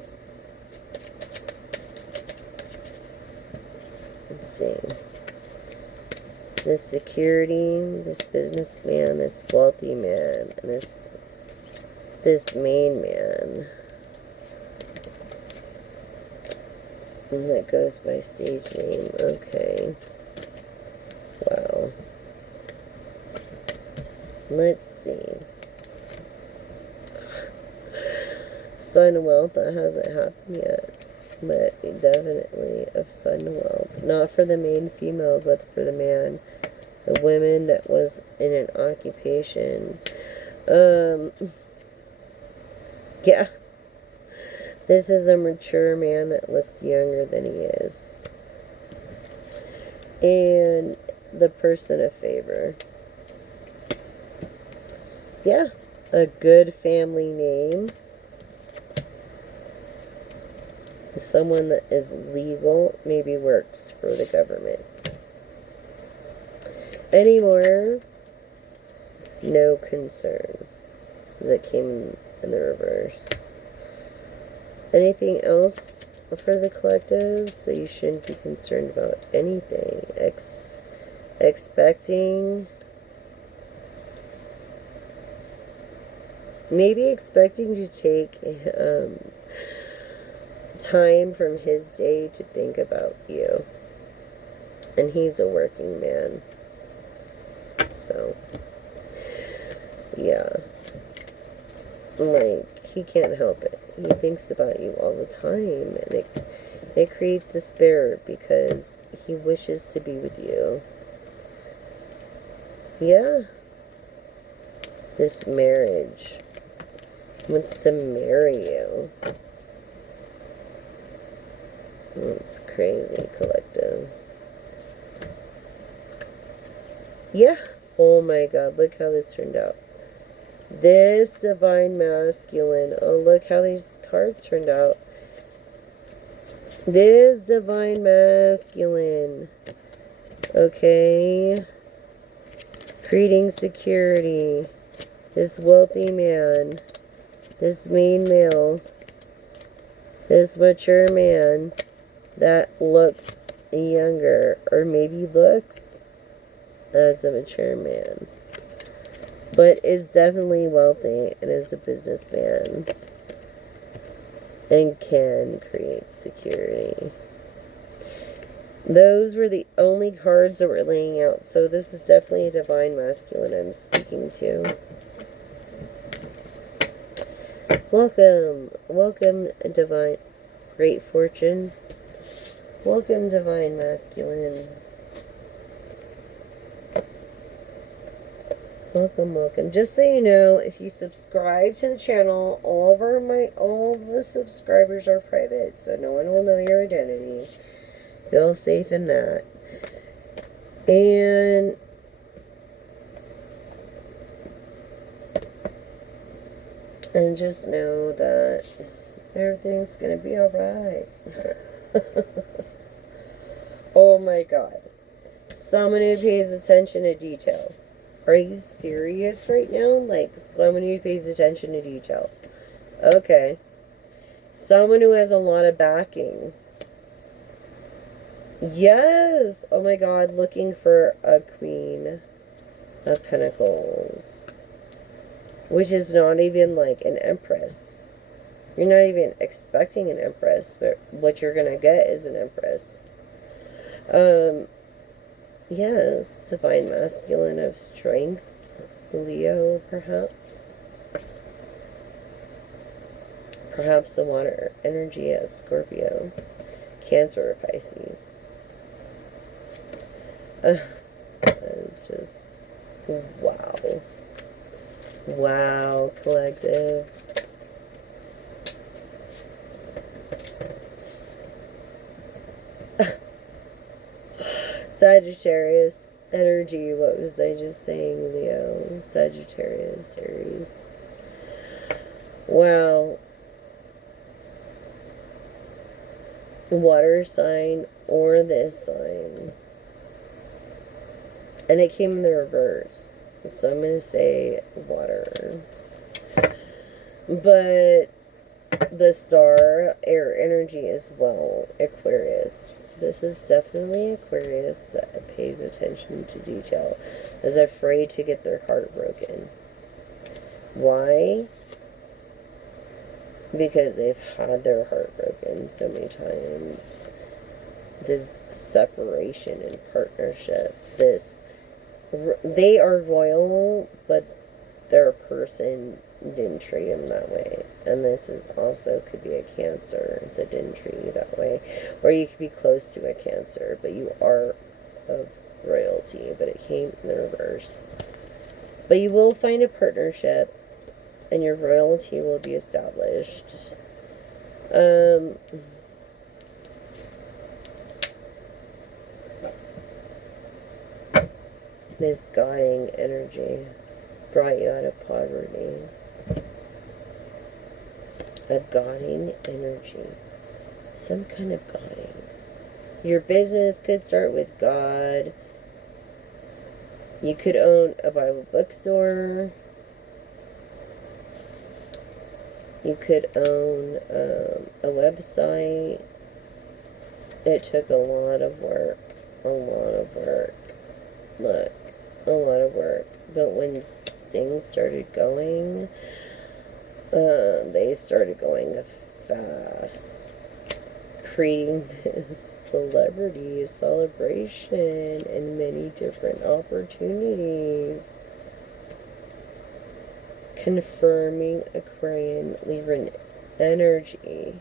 Let's see. This security, this businessman, this wealthy man, and this main man. And that goes by stage name. Okay. Wow. Let's see. Sun wealth, that hasn't happened yet. But definitely of sun wealth. Not for the main female, but for the man. The woman that was in an occupation. Yeah. This is a mature man that looks younger than he is. And the person of favor. Yeah. A good family name. Someone that is legal, maybe works for the government. Anymore, no concern. As it came in the reverse. Anything else for the collective? So you shouldn't be concerned about anything. Expecting. Maybe expecting to take time from his day to think about you. And he's a working man. So, yeah. Like, he can't help it. He thinks about you all the time. And it creates despair because he wishes to be with you. Yeah. This marriage. Wants to marry you. It's crazy, collective. Yeah. Oh my god, look how this turned out. This divine masculine. Oh, look how these cards turned out. This divine masculine. Okay. Creating security. This wealthy man. This main male. This mature man that looks younger, or maybe looks as a mature man, but is definitely wealthy and is a businessman and can create security. Those were the only cards that were laying out, so this is definitely a divine masculine I'm speaking to. Welcome, divine, great fortune. Welcome, divine masculine. Welcome. Just so you know, if you subscribe to the channel, all the subscribers are private, so no one will know your identity. Feel safe in that. And just know that everything's gonna be alright. Oh my god. Someone who pays attention to detail. Are you serious right now? Like, someone who pays attention to detail. Okay. Someone who has a lot of backing. Yes! Oh my god, looking for a Queen of Pentacles. Which is not even like an Empress. You're not even expecting an Empress, but what you're gonna get is an Empress. Yes, divine masculine of strength. Leo, perhaps. Perhaps the water energy of Scorpio. Cancer or Pisces. It's just, wow. Wow, collective. Sagittarius energy. What was I just saying, Leo? Sagittarius, Aries. Wow. Water sign or this sign. And it came in the reverse. So I'm going to say water. But the star, air energy as well, Aquarius. This is definitely Aquarius that pays attention to detail, is afraid to get their heart broken. Why? Because they've had their heart broken so many times. This separation and partnership, they are royal, but their person didn't treat him that way. And this is also could be a Cancer that didn't treat you that way. Or you could be close to a Cancer, but you are of royalty, but it came in the reverse. But you will find a partnership, and your royalty will be established. This guiding energy brought you out of poverty. A guiding energy. Some kind of guiding. Your business could start with God. You could own a Bible bookstore. You could own a website. It took a lot of work. A lot of work. Look, a lot of work. But when things started going, they started going fast. Creating this celebrity celebration and many different opportunities. Confirming Aquarian Libran energy.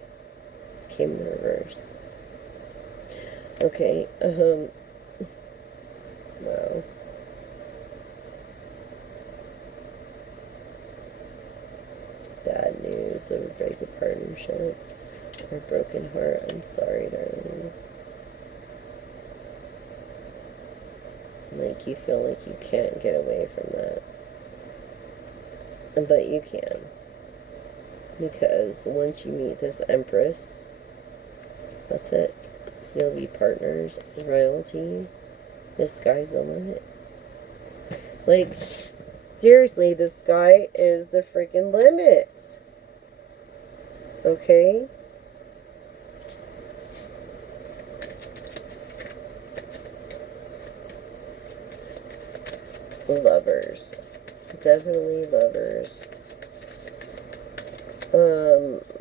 This came in reverse. Okay, wow. Bad news of a breakup partnership or broken heart. I'm sorry, darling. Like, you feel like you can't get away from that. But you can. Because once you meet this Empress, that's it. You'll be partners, royalty. The sky's the limit. Like, seriously, the sky is the freaking limit. Okay? Lovers. Definitely lovers.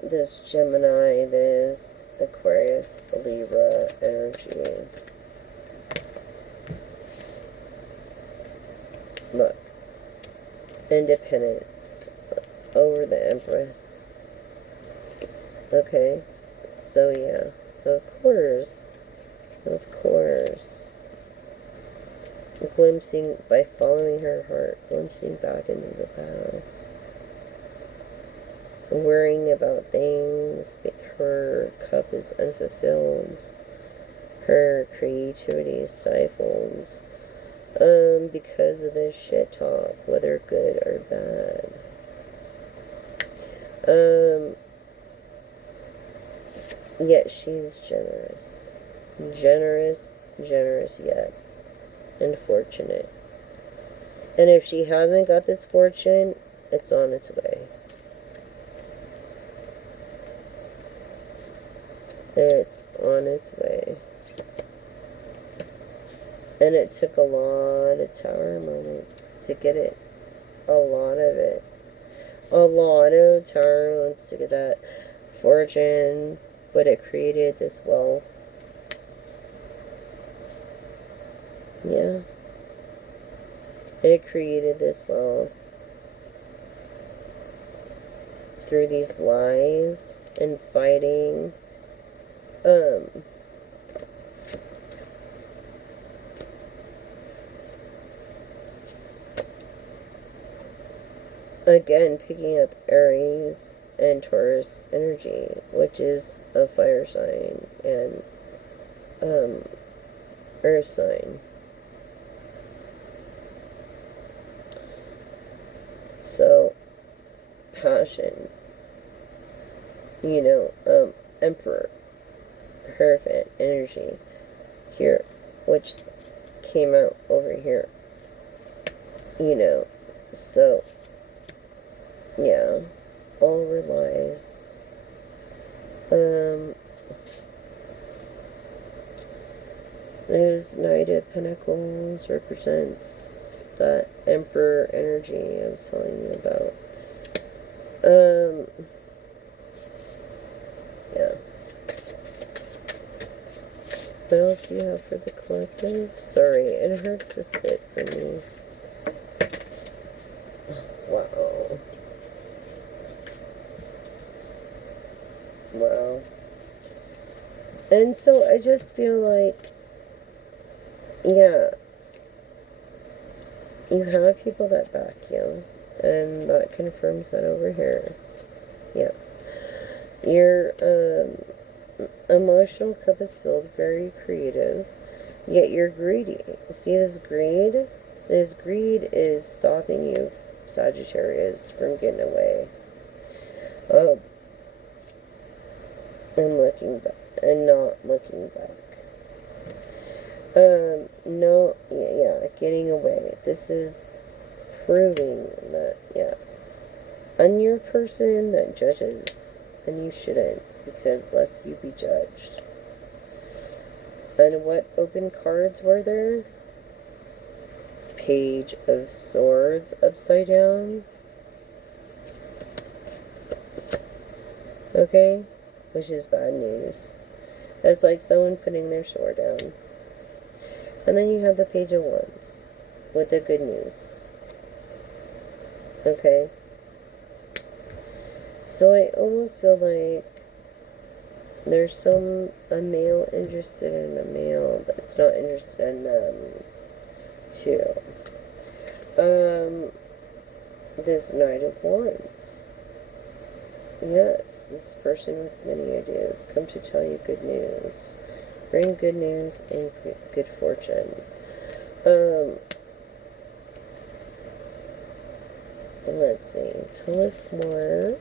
This Gemini, this Aquarius, Libra energy. Look. Independence over the Empress. Okay. So, yeah. Of course. Of course. Glimpsing, by following her heart, glimpsing back into the past. Worrying about things. Her cup is unfulfilled. Her creativity is stifled. Because of this shit talk, whether good or bad. Yet she's generous. Generous yet. And fortunate. And if she hasn't got this fortune, it's on its way. It's on its way. And it took a lot of Tower moments to get it. A lot of it. A lot of Tower moments to get that fortune. But it created this wealth. Yeah. It created this wealth. Through these lies and fighting. Again, picking up Aries and Taurus energy, which is a fire sign and earth sign. So, passion. Emperor. Hierophant energy. Here, which came out over here. So, yeah, all relies. This Knight of Pentacles represents that Emperor energy I was telling you about. Yeah. What else do you have for the collective? Sorry, it hurts to sit for me. Wow. Wow. And so I just feel like, yeah, you have people that back you, and that confirms that over here. Yeah. Your emotional cup is filled, very creative, yet you're greedy. See this greed? This greed is stopping you, Sagittarius, from getting away. And looking back, and not looking back. No, yeah, getting away. This is proving that, yeah, I'm your person that judges, and you shouldn't, because lest you be judged. And what open cards were there? Page of Swords upside down. Okay? Which is bad news. That's like someone putting their sword down. And then you have the Page of Wands with the good news. Okay? So I almost feel like there's a male interested in a male that's not interested in them too. This Knight of Wands. Yes, this person with many ideas come to tell you good news. Bring good news and good fortune. Let's see. Tell us more,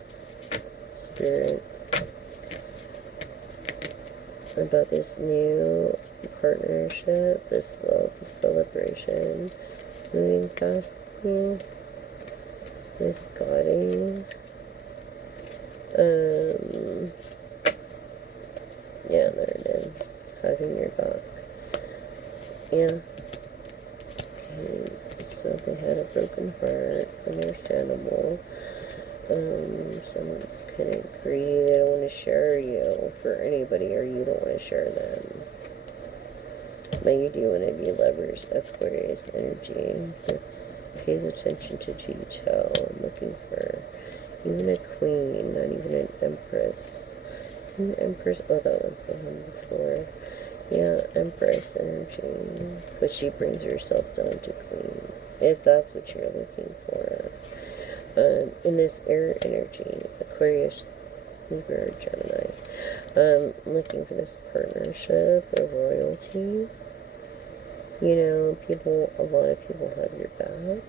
Spirit, about this new partnership, this celebration, moving fastly, this guarding. Yeah, there it is. Having your back. Yeah. Okay, so they had a broken heart, understandable. Someone's kind of greedy, they don't want to share you for anybody, or you don't want to share them. But you do want to be lovers, Aquarius energy that pays attention to detail. I'm looking for even a queen, not even an empress. Didn't empress? Oh, that was the one before. Yeah, empress energy. But she brings herself down to queen, if that's what you're looking for. In this air energy, Aquarius, Libra, Gemini. Looking for this partnership of royalty. You know, a lot of people have your back.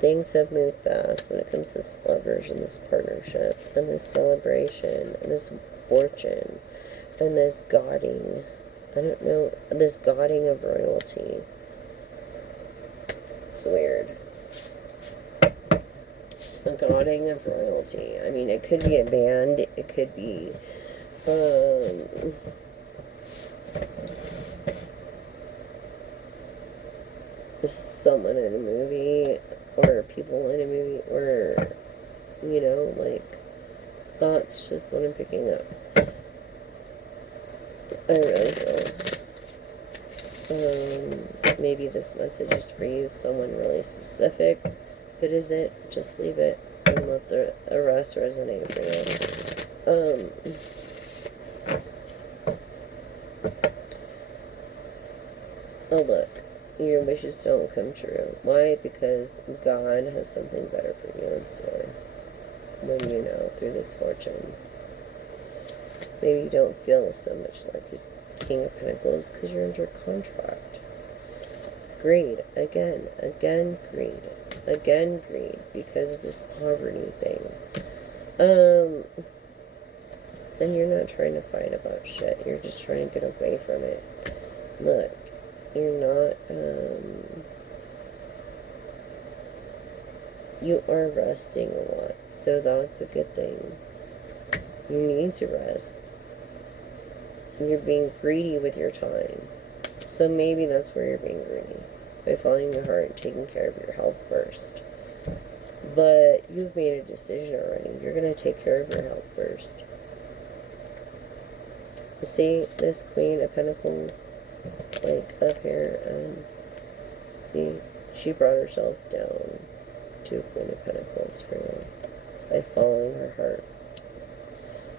Things have moved fast when it comes to this lovers and this partnership and this celebration and this fortune and this godding. I don't know, this godding of royalty. It's weird. A godding of royalty. I mean, it could be a band, it could be, someone in a movie, or people in a movie, or, you know, like, that's just what I'm picking up. I really feel. Maybe this message is for you, someone really specific. If it isn't, just leave it and let the rest resonate for you. Oh, look. Your wishes don't come true. Why? Because God has something better for you in store. When you know, through this fortune. Maybe you don't feel so much like a King of Pentacles because you're under contract. Greed. Again, greed. Again, greed. Because of this poverty thing. And you're not trying to fight about shit. You're just trying to get away from it. Look. You're not, you are resting a lot, so that's a good thing. You need to rest. You're being greedy with your time, so maybe that's where you're being greedy, by following your heart and taking care of your health first. But you've made a decision already. You're going to take care of your health first. See, this Queen of Pentacles, like, up here, see, She brought herself down to Queen of Pentacles for now by following her heart.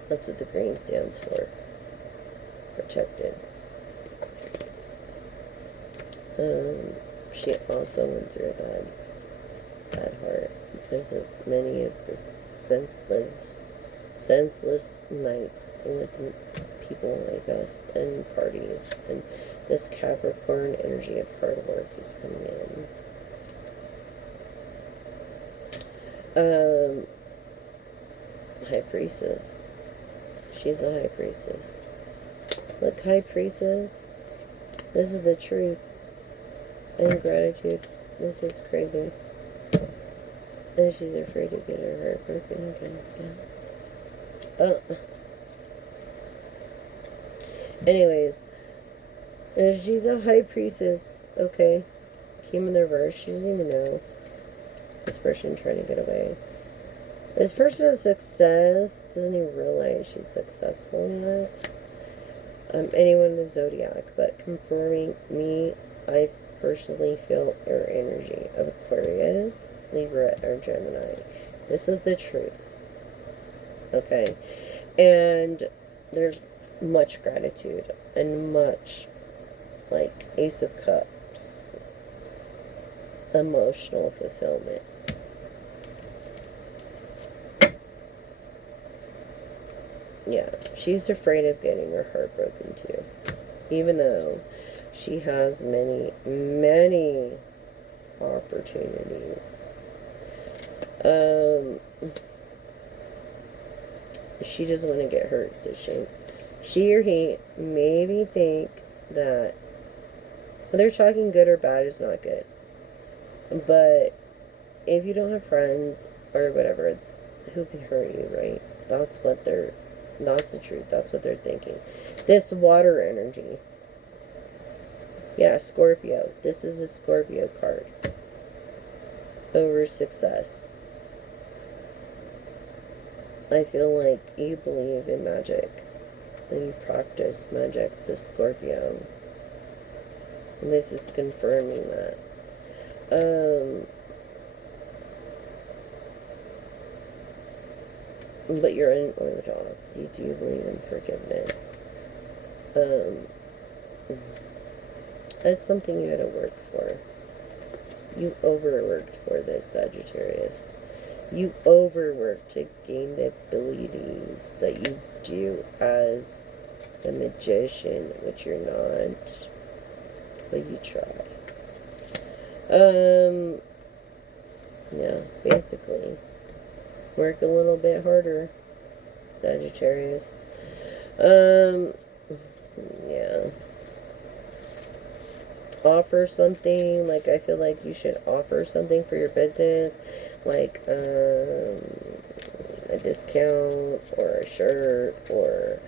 That's what the green stands for. Protected. She also went through a bad heart because of many of the senseless nights with people like us and parties, and this Capricorn energy of hard work is coming in. High Priestess. She's a High Priestess. Look, High Priestess. This is the truth. And gratitude. This is crazy. And she's afraid to get her heart broken again. Yeah. Oh. Anyways. She's a High Priestess. Okay. Came in the reverse. She doesn't even know. This person trying to get away. This person of success doesn't even realize she's successful yet. Anyone in the zodiac, but confirming me, I personally feel air energy of Aquarius, Libra, or Gemini. This is the truth. Okay? And there's much gratitude and much, like, Ace of Cups, emotional fulfillment. Yeah, she's afraid of getting her heart broken too. Even though she has many, many opportunities. She doesn't want to get hurt, so she or he maybe think that whether talking good or bad is not good. But if you don't have friends or whatever, who can hurt you, right? That's the truth. That's what they're thinking. This water energy. Yeah, Scorpio. This is a Scorpio card. Over success. I feel like you believe in magic. And you practice magic, the Scorpio. And this is confirming that. But you're unorthodox. You do believe in forgiveness. That's something you had to work for. You overworked for this, Sagittarius. You overworked to gain the abilities that you do as a magician, which you're not. But you try. Yeah, basically. Work a little bit harder, Sagittarius. Yeah. Offer something, like, I feel like you should offer something for your business, like, a discount, or a shirt, or,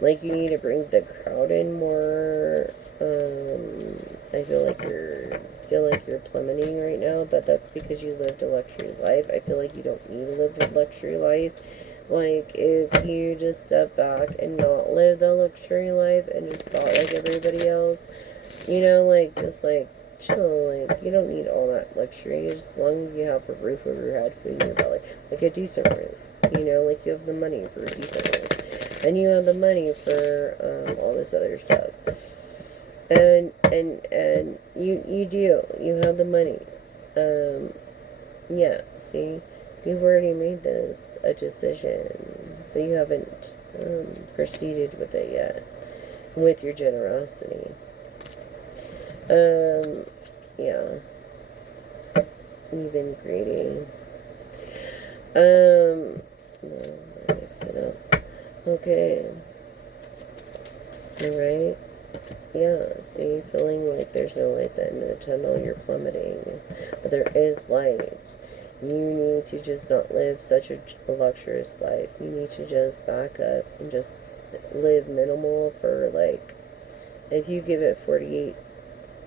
like, you need to bring the crowd in more. I feel like you're plummeting right now, but that's because you lived a luxury life. I feel like you don't need to live a luxury life. Like, if you just step back and not live the luxury life and just thought like everybody else, you know, like, just, like, chill. Like, you don't need all that luxury, as long as you have a roof over your head, food in your belly. Like, a decent roof. You know, like, you have the money for a decent roof. And you have the money for, all this other stuff. And you do. You have the money. Yeah, see? You've already made this a decision, but you haven't, proceeded with it yet. With your generosity. Yeah. You've been greedy. No, I mixed it up. Okay. Alright. Yeah, see, feeling like there's no light at the end of the tunnel, you're plummeting. But there is light. You need to just not live such a luxurious life. You need to just back up and just live minimal for, like, if you give it 48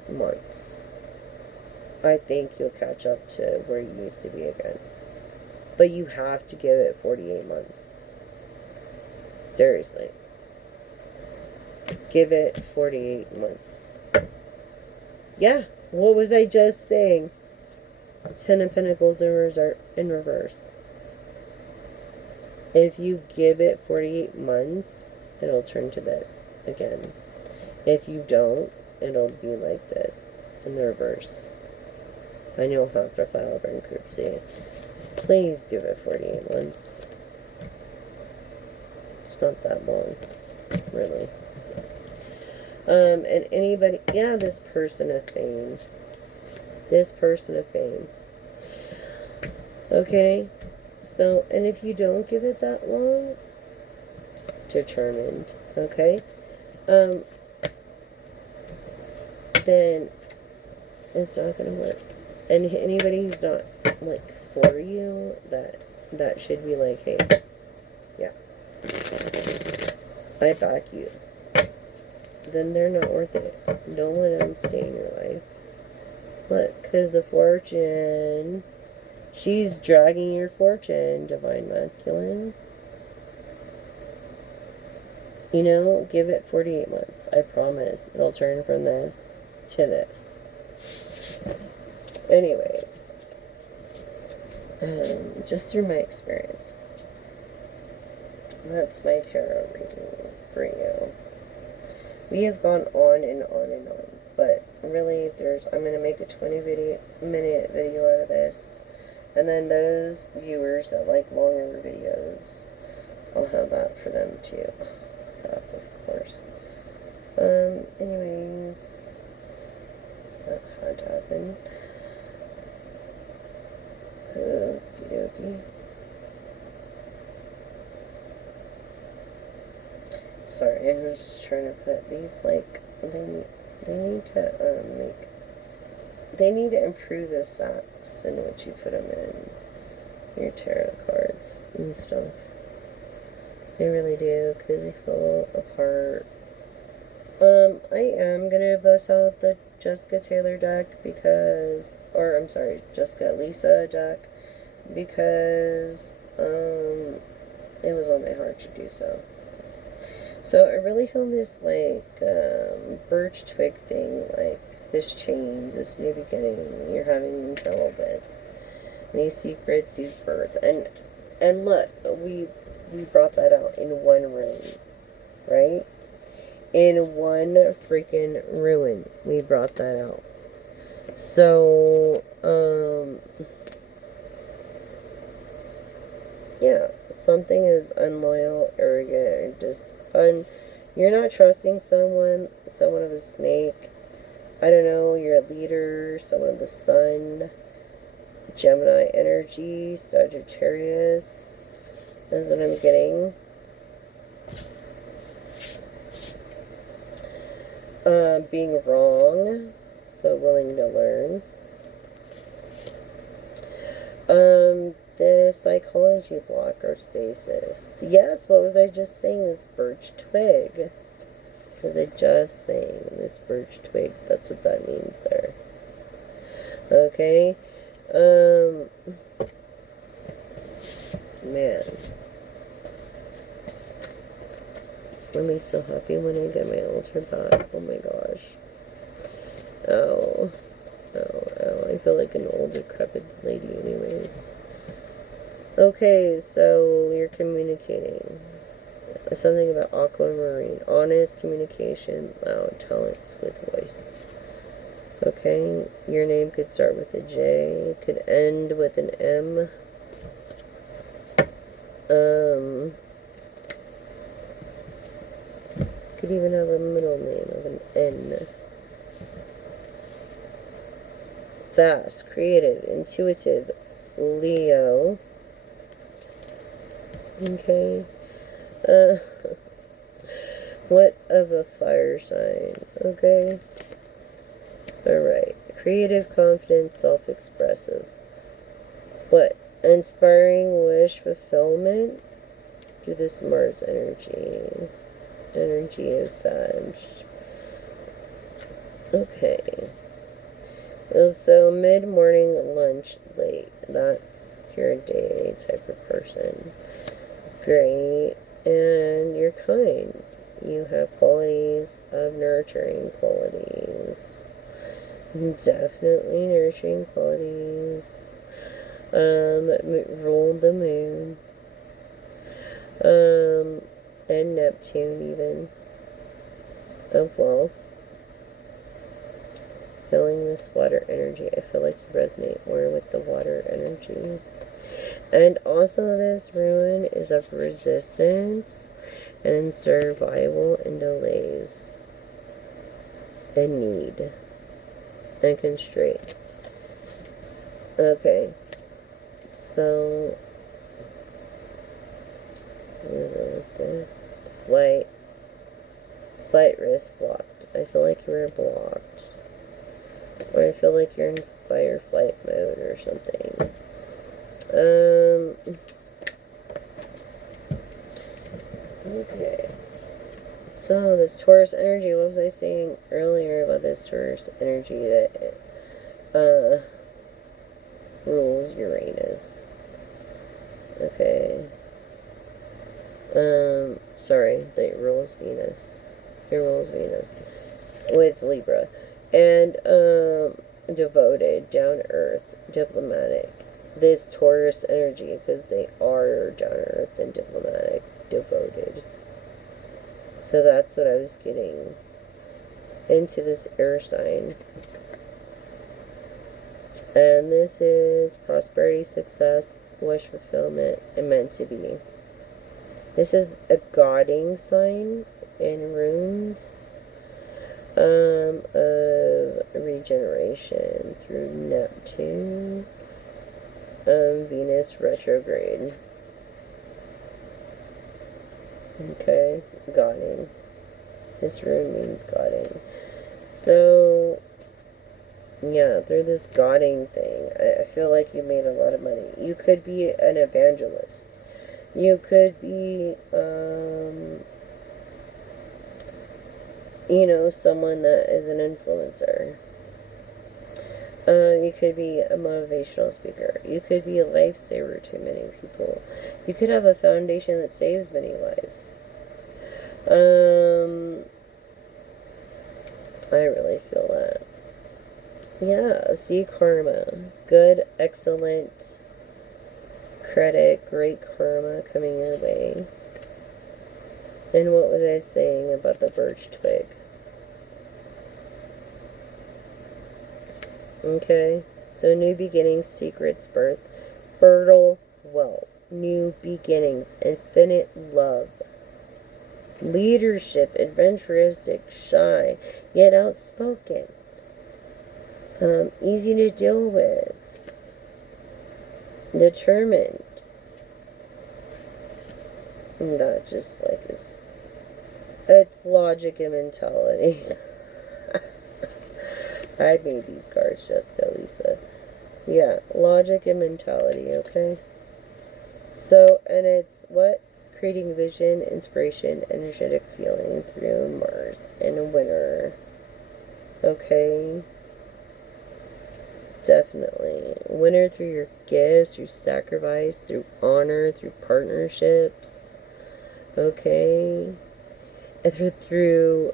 months, I think you'll catch up to where you used to be again. But you have to give it 48 months. Seriously. Give it 48 months. Yeah, What was I just saying? Ten of Pentacles in reverse. If you give it 48 months, it'll turn to this again. If you don't, it'll be like this in the reverse. And you'll have to file bankruptcy. Please give it 48 months. It's not that long, really. And anybody, yeah, this person of fame. This person of fame. Okay? So, and if you don't give it that long, determined, okay? Then it's not gonna work. And anybody who's not, like, for you, that should be like, hey, yeah, I back you. Then they're not worth it. Don't let them stay in your life. Look, because the fortune, she's dragging your fortune, divine masculine. You know, give it 48 months. I promise. It'll turn from this to this. Anyways, just through my experience, that's my tarot reading for you. We have gone on and on and on, but really, I'm going to make a 20-minute video out of this, and then those viewers that like longer videos, I'll have that for them too, of course. Anyways, that had to happen. Okie dokie. Sorry, I was just trying to put these, like, they need to, they need to improve the sacks in which you put them in your tarot cards and stuff. They really do, because they fall apart. I am gonna bust out the Jessica Taylor deck because, or I'm sorry, Jessica Lisa deck, because, it was on my heart to do so. So I really feel this, like, birch twig thing, like, this change, this new beginning you're having trouble with. These secrets, these birth. And look, we brought that out in one room, right? In one freaking ruin, we brought that out. So, yeah, something is unloyal, arrogant, or just you're not trusting someone of a snake. I don't know, you're a leader, someone of the sun, Gemini energy, Sagittarius, is what I'm getting. Being wrong, but willing to learn. The psychology block or stasis. Yes, what was I just saying? This birch twig. Was I just saying this birch twig? That's what that means there. Okay. Man. I'm be so happy when I get my altar back. Oh my gosh. Oh. Oh. I feel like an old decrepit lady anyways. Okay, so you're communicating. Something about aquamarine. Honest communication, loud talents with voice. Okay, your name could start with a J, could end with an M. Could even have a middle name of an N. Fast, creative, intuitive, Leo. Okay. What of a fire sign? Okay. Alright. Creative, confident, self-expressive. What? Inspiring wish fulfillment? Do this Mars energy. Energy of Sag. Okay. So mid-morning, lunch, late. That's your day type of person. Great. And you're kind. You have qualities of nurturing qualities. Definitely nurturing qualities. Ruled the moon. And Neptune even. Of wealth. Feeling this water energy. I feel like you resonate more with the water energy. And also this rune is of resistance and survival and delays. And need. And constraint. Okay. So, what is it with this? Flight risk blocked. I feel like you were blocked. Or I feel like you're in fight or flight mode or something. Okay. So, this Taurus energy, what was I saying earlier about this Taurus energy that, rules Uranus? Okay. Sorry, that rules Venus. It rules Venus. With Libra. And, devoted, down to earth, diplomatic. This Taurus energy, because they are down to earth and diplomatic, devoted. So that's what I was getting into this air sign. And this is prosperity, success, wish fulfillment, and meant to be. This is a godding sign in runes of regeneration through Neptune, Venus retrograde. Okay, godding. This rune means godding. So, yeah, through this godding thing, I feel like you made a lot of money. You could be an evangelist. You could be, someone that is an influencer. You could be a motivational speaker. You could be a lifesaver to many people. You could have a foundation that saves many lives. I really feel that. Yeah, see karma. Good, excellent credit, great karma coming your way. And what was I saying about the birch twig? Okay, so new beginnings, secrets, birth, fertile wealth, new beginnings, infinite love, leadership, adventuristic, shy, yet outspoken, easy to deal with, determined. And that just like is, it's logic and mentality. I made these cards, Jessica, Lisa. Yeah, logic and mentality, okay? So, and it's what? Creating vision, inspiration, energetic feeling through Mars and a winner. Okay? Definitely. Winner through your gifts, through sacrifice, through honor, through partnerships. Okay? Through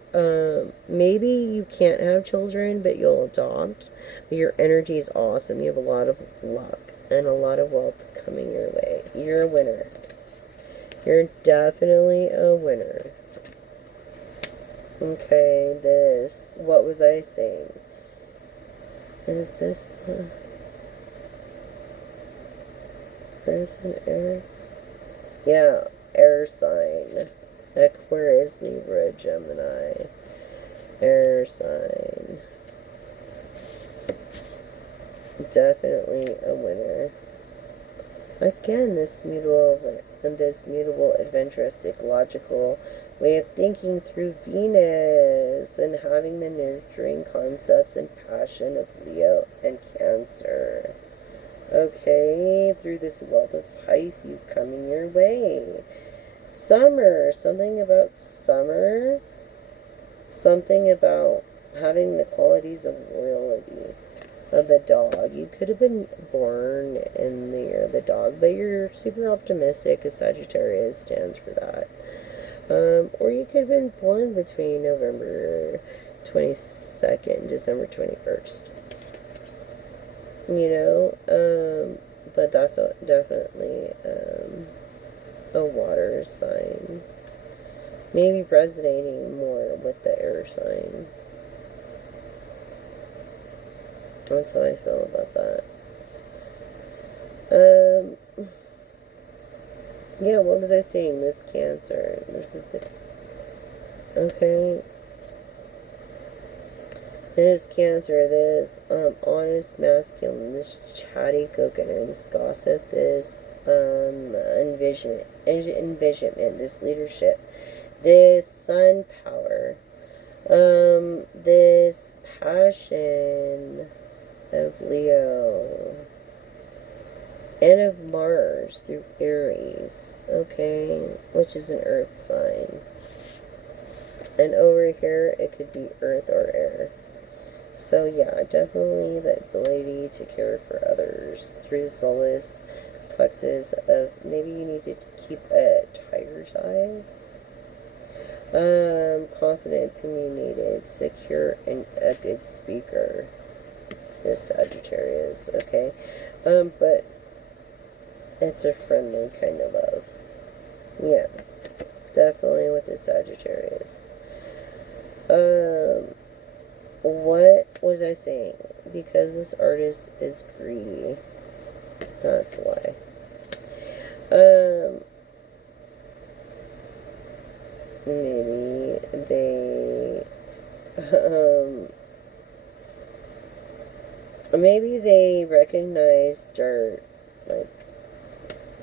maybe you can't have children, but you'll adopt. But your energy is awesome. You have a lot of luck and a lot of wealth coming your way. You're a winner. You're definitely a winner. Okay, this, what was I saying? Is this the Earth and Air? Yeah, air sign. Aquarius, Libra, Gemini. Air sign. Definitely a winner. Again, this mutable, adventuristic, logical way of thinking through Venus and having the nurturing concepts and passion of Leo and Cancer. Okay, through this wealth of Pisces coming your way. Summer, something about summer, something about having the qualities of loyalty of the dog. You could have been born in the year of the dog, but you're super optimistic, because Sagittarius stands for that. Or you could have been born between November 22nd, December 21st. But that's definitely a water sign. Maybe resonating more with the air sign. That's how I feel about that. Yeah, what was I saying? This Cancer. This is it. Okay. This Cancer, this honest masculine, this chatty go-getter, this gossip, this envisionment, this leadership, this sun power, this passion of Leo and of Mars through Aries, okay, which is an earth sign. And over here, it could be earth or air. So yeah, definitely the ability to care for others through the solace plexus of maybe you need to keep a tiger's eye. Confident, opinionated, secure, and a good speaker. This Sagittarius, okay? But it's a friendly kind of love. Yeah, definitely with the Sagittarius. What was I saying? Because this artist is greedy. That's why. Maybe they recognize dirt, like,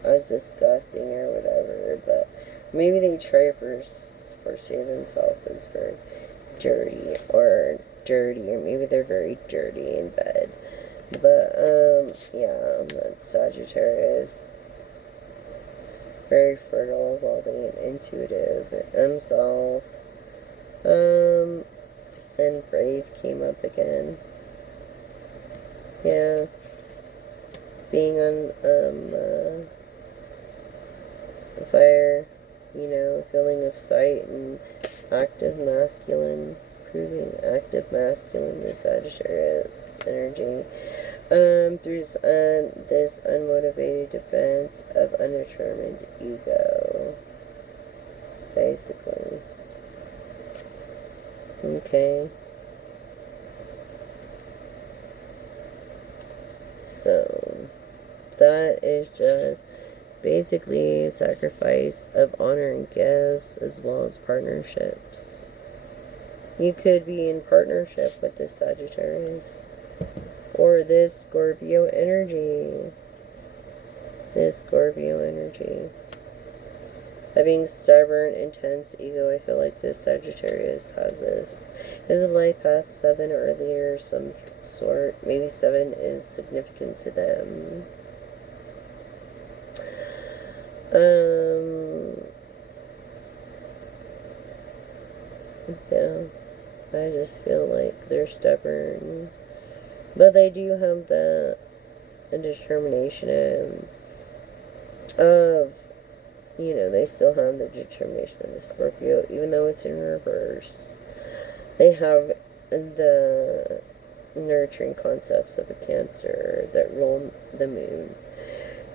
as disgusting or whatever, but maybe they try to foresee themselves as very dirty, or maybe they're very dirty in bed. But, yeah, that's Sagittarius. Very fertile, loving, and intuitive himself. And brave came up again. Yeah. Being on, fire, feeling of sight and active masculine, proving active masculine, the Sagittarius energy. Through this unmotivated defense of undetermined ego, basically. Okay. So, that is just basically a sacrifice of honor and gifts as well as partnerships. You could be in partnership with this Sagittarius or this Scorpio energy. Having stubborn, intense ego, I feel like this Sagittarius has this. Is a life path 7 or earlier, some sort. Maybe 7 is significant to them. Yeah, I just feel like they're stubborn, but they do have the determination of, they still have the determination of the Scorpio, even though it's in reverse. They have the nurturing concepts of a Cancer that rule the moon,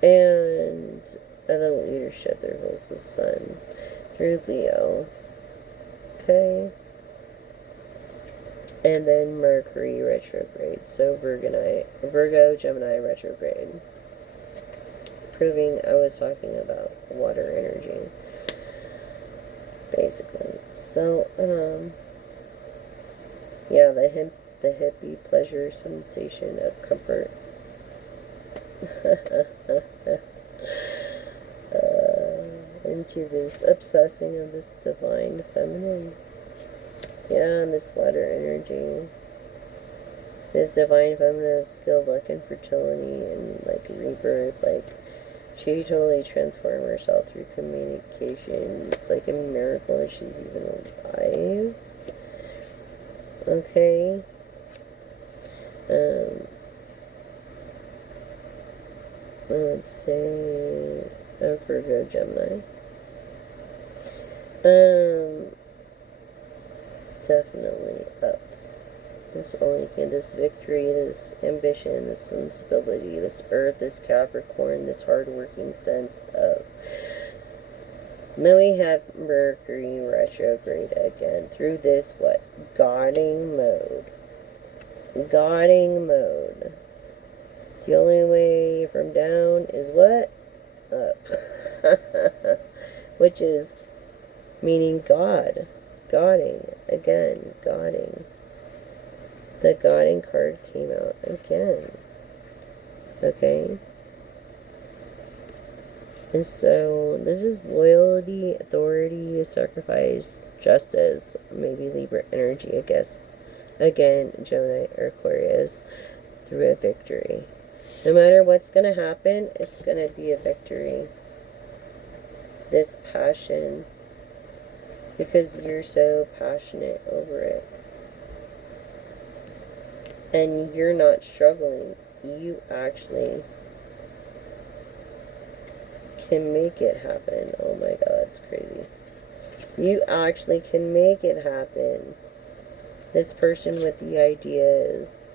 and the leadership that rules the sun through Leo. Okay. And then Mercury retrograde. So Virgo, Gemini retrograde. Proving I was talking about water energy. Basically. So, yeah, the hippie pleasure sensation of comfort. Into this obsessing of this divine feminine. Yeah, and this water energy. This divine feminine of skill, luck, and fertility, and like rebirth. Like, she totally transformed herself through communication. It's like a miracle that she's even alive. Okay. Let's say Virgo, Gemini. definitely up. This only can, this victory, this ambition, this sensibility, this earth, this Capricorn, this hard-working sense of. Then we have Mercury retrograde again through this, what? Godding mode. Godding mode. The only way from down is what? Up. Which is meaning God. Godding. Again. Godding. The Godding card came out again. Okay? And so, this is loyalty, authority, sacrifice, justice, maybe Libra energy, I guess. Again, Gemini or Aquarius, through a victory. No matter what's going to happen, it's going to be a victory. This passion, because you're so passionate over it. And you're not struggling. You actually can make it happen. Oh my God, it's crazy. You actually can make it happen. This person with the ideas.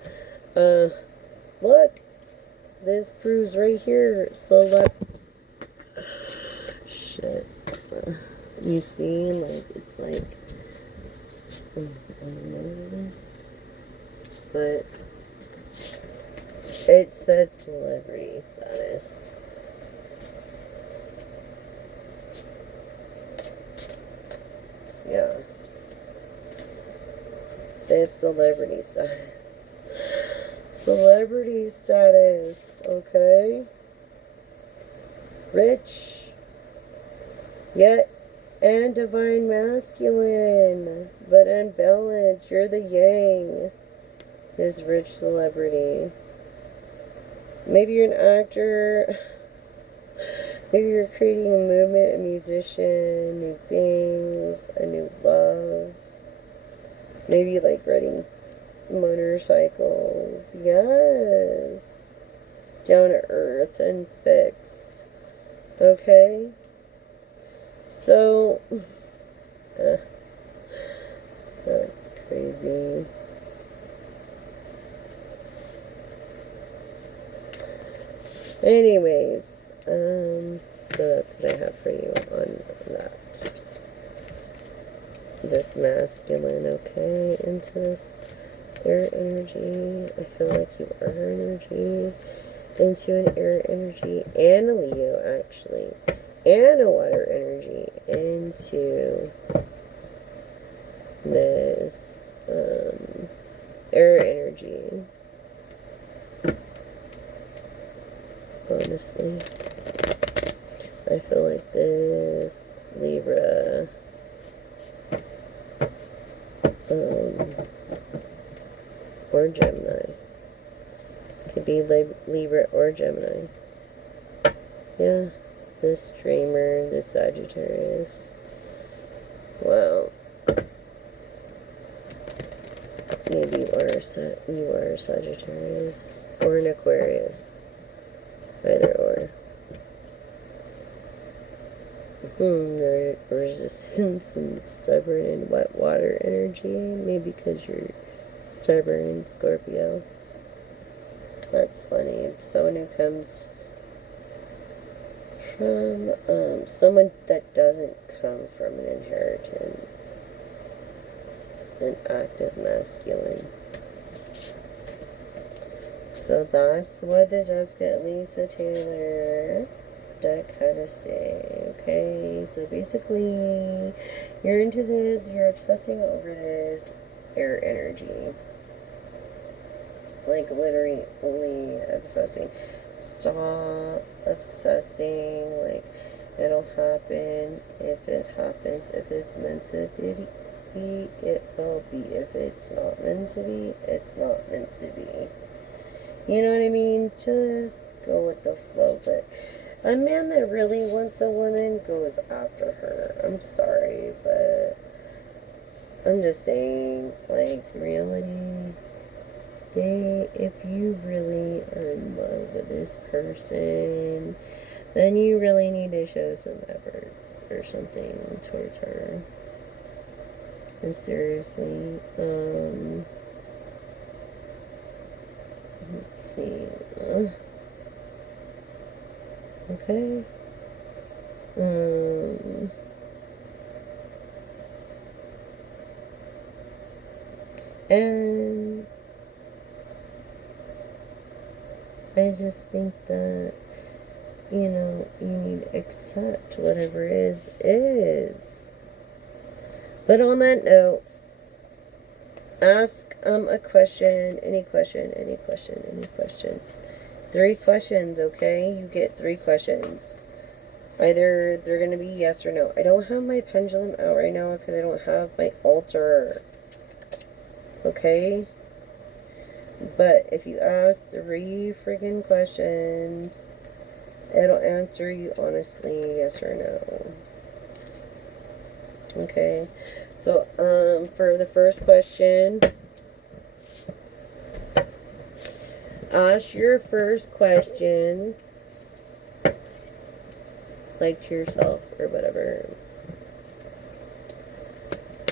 Look. This proves right here. Shit. You see, like, it's like, I don't know what it is. But it said celebrity status. Yeah. This celebrity status. Celebrity status, okay? Rich, yet and divine masculine, but unbalanced. You're the yang. This rich celebrity. Maybe you're an actor. Maybe you're creating a movement, a musician, new things, a new love. Maybe like riding motorcycles. Yes. Down to earth and fixed. Okay? So, that's crazy. Anyways, so that's what I have for you on that. This masculine, okay, into this air energy. I feel like you are energy. Into an air energy and a Leo, actually. And a water energy. Into this air energy. Honestly, I feel like this Libra or Gemini. Could be Libra or Gemini. Yeah, this dreamer, this Sagittarius. Wow. Maybe you are a Sagittarius or an Aquarius. Either or. Resistance and stubborn and wet water energy. Maybe because you're stubborn and Scorpio. That's funny. Someone who comes from someone that doesn't come from an inheritance. An active masculine. So that's what the Jessica Lisa Taylor deck had to say. Okay, so basically, you're into this, you're obsessing over this air energy. Like, literally obsessing. Stop obsessing. Like, it'll happen. If it happens, if it's meant to be, it will be. If it's not meant to be, it's not meant to be. You know what I mean? Just go with the flow. But a man that really wants a woman goes after her. I'm sorry, but I'm just saying, like, reality. If you really are in love with this person, then you really need to show some efforts or something towards her. Seriously. Let's see. Okay. And I just think that, you know, you need to accept whatever is. But on that note, ask a question, any question. 3 questions, okay? You get 3 questions. Either they're going to be yes or no. I don't have my pendulum out right now because I don't have my altar. Okay? But if you ask 3 freaking questions, it'll answer you honestly, yes or no. Okay? So, for the first question, ask your first question, like to yourself or whatever.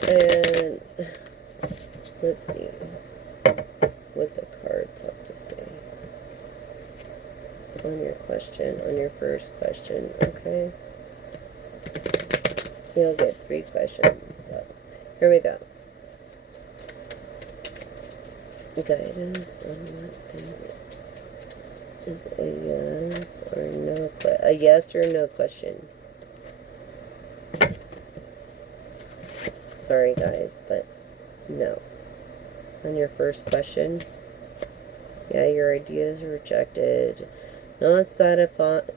And let's see what the cards have to say on your question, on your first question, okay? You'll get 3 questions. So, here we go. Guidance on what thing is a yes or no a yes or no question. Sorry guys, but no. On your first question, yeah, your ideas are rejected. Not satisfied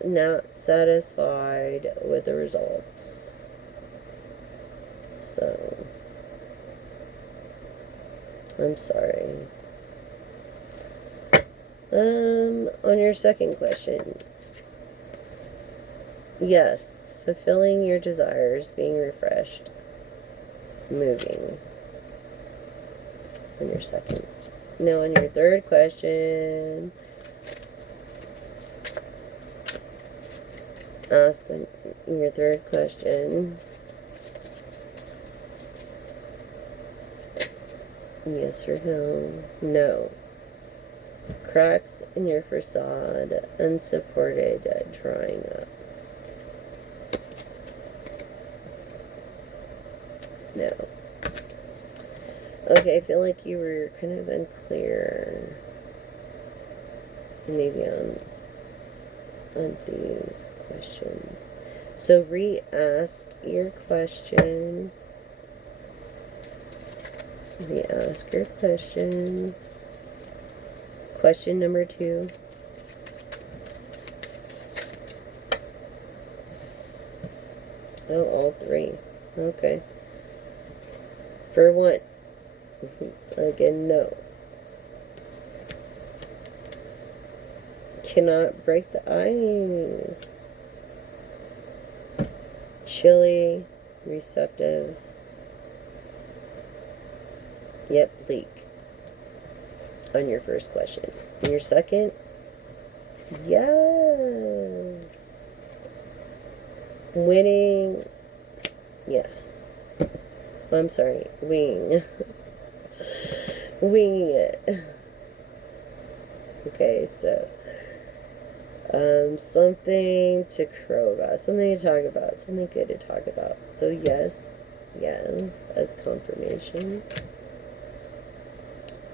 with the results. So, I'm sorry. On your second question, yes, fulfilling your desires, being refreshed, moving. On your second. Now, on your third question, ask on your third question, yes or no. No. Cracks in your facade, unsupported, drying up. No. Okay, I feel like you were kind of unclear. Maybe on these questions. So re-ask your question. Re-ask your question. Question number 2. Oh, all 3. Okay. For what? Again, no. Cannot break the ice. Chilly, receptive. Yep, bleak. On your first question. And your second, yes. Winning, yes. I'm sorry, wing. Winging it. Okay, so something to crow about, something to talk about, something good to talk about. So yes, as confirmation.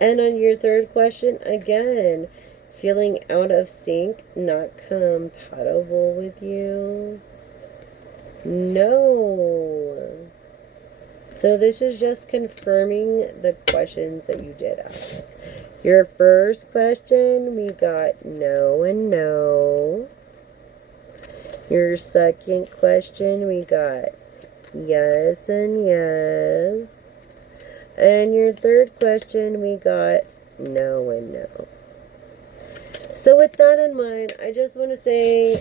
And on your third question, again, feeling out of sync, not compatible with you. No. So this is just confirming the questions that you did ask. Your first question, we got no and no. Your second question, we got yes and yes. And your third question, we got no and no. So with that in mind, I just want to say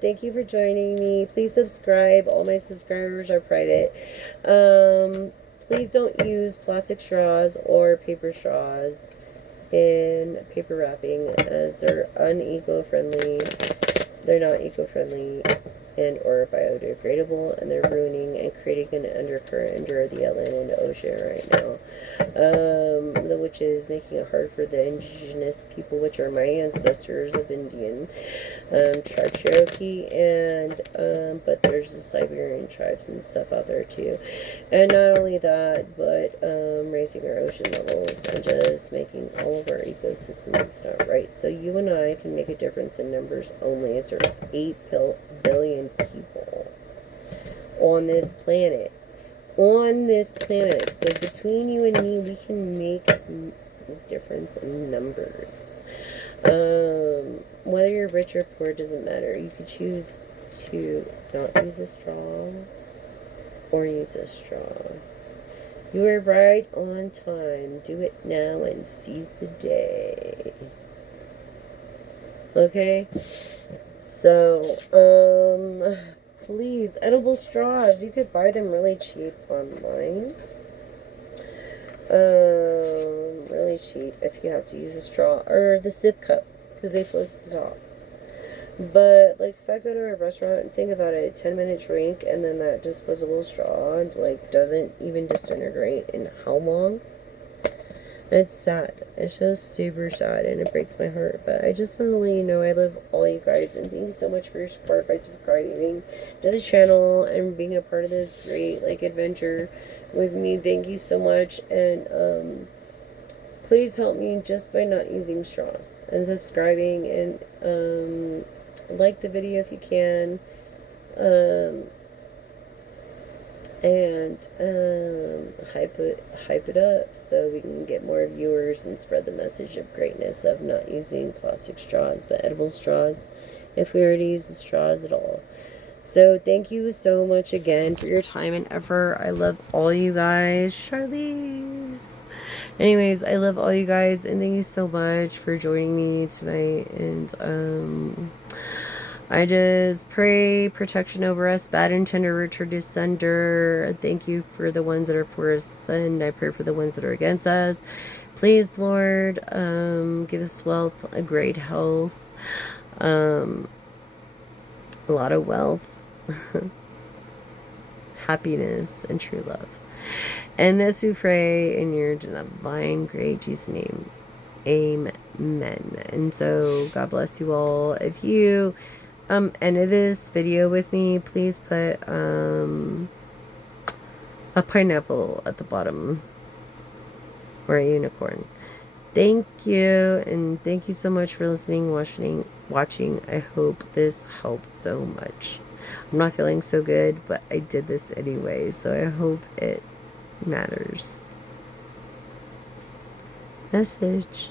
thank you for joining me. Please subscribe. All my subscribers are private. Please don't use plastic straws or paper straws in paper wrapping, as they're uneco-friendly. They're not eco-friendly. and or biodegradable, and they're ruining and creating an undercurrent under the Atlantic Ocean right now, which is making it hard for the indigenous people, which are my ancestors of Indian tribe Cherokee, and but there's the Siberian tribes and stuff out there too, and not only that, but raising our ocean levels and just making all of our ecosystems not right. So you and I can make a difference in numbers only, as there are 8 billion people on this planet. So between you and me, we can make a difference in numbers. Whether you're rich or poor doesn't matter. You could choose to not use a straw or use a straw. You are right on time. Do it now and seize the day. Okay? So, please, edible straws. You could buy them really cheap online. Really cheap if you have to use a straw. Or the sip cup, because they float to the top. But, like, if I go to a restaurant and think about it, 10-minute drink, and then that disposable straw, like, doesn't even disintegrate in how long? It's sad. It's just super sad, and it breaks my heart. But I just want to let you know I love all you guys, and thank you so much for your support by subscribing to the channel and being a part of this great, like, adventure with me. Thank you so much, and, please help me just by not using straws and subscribing, and, like the video if you can, and hype it up so we can get more viewers and spread the message of greatness of not using plastic straws but edible straws, if we were to use the straws at all. So thank you so much again for your time and effort. I love all you guys. Charlize. Anyways, I love all you guys, and thank you so much for joining me tonight. And I just pray protection over us, bad intender, Richard Descender. Thank you for the ones that are for us, and I pray for the ones that are against us. Please, Lord, give us wealth, a great health, a lot of wealth, happiness, and true love. And this we pray in your divine, great Jesus' name. Amen. And so, God bless you all. If you ended this video with me, please put a pineapple at the bottom, or a unicorn. Thank you, and thank you so much for listening, watching. I hope this helped so much. I'm not feeling so good, but I did this anyway, so I hope it matters. Message.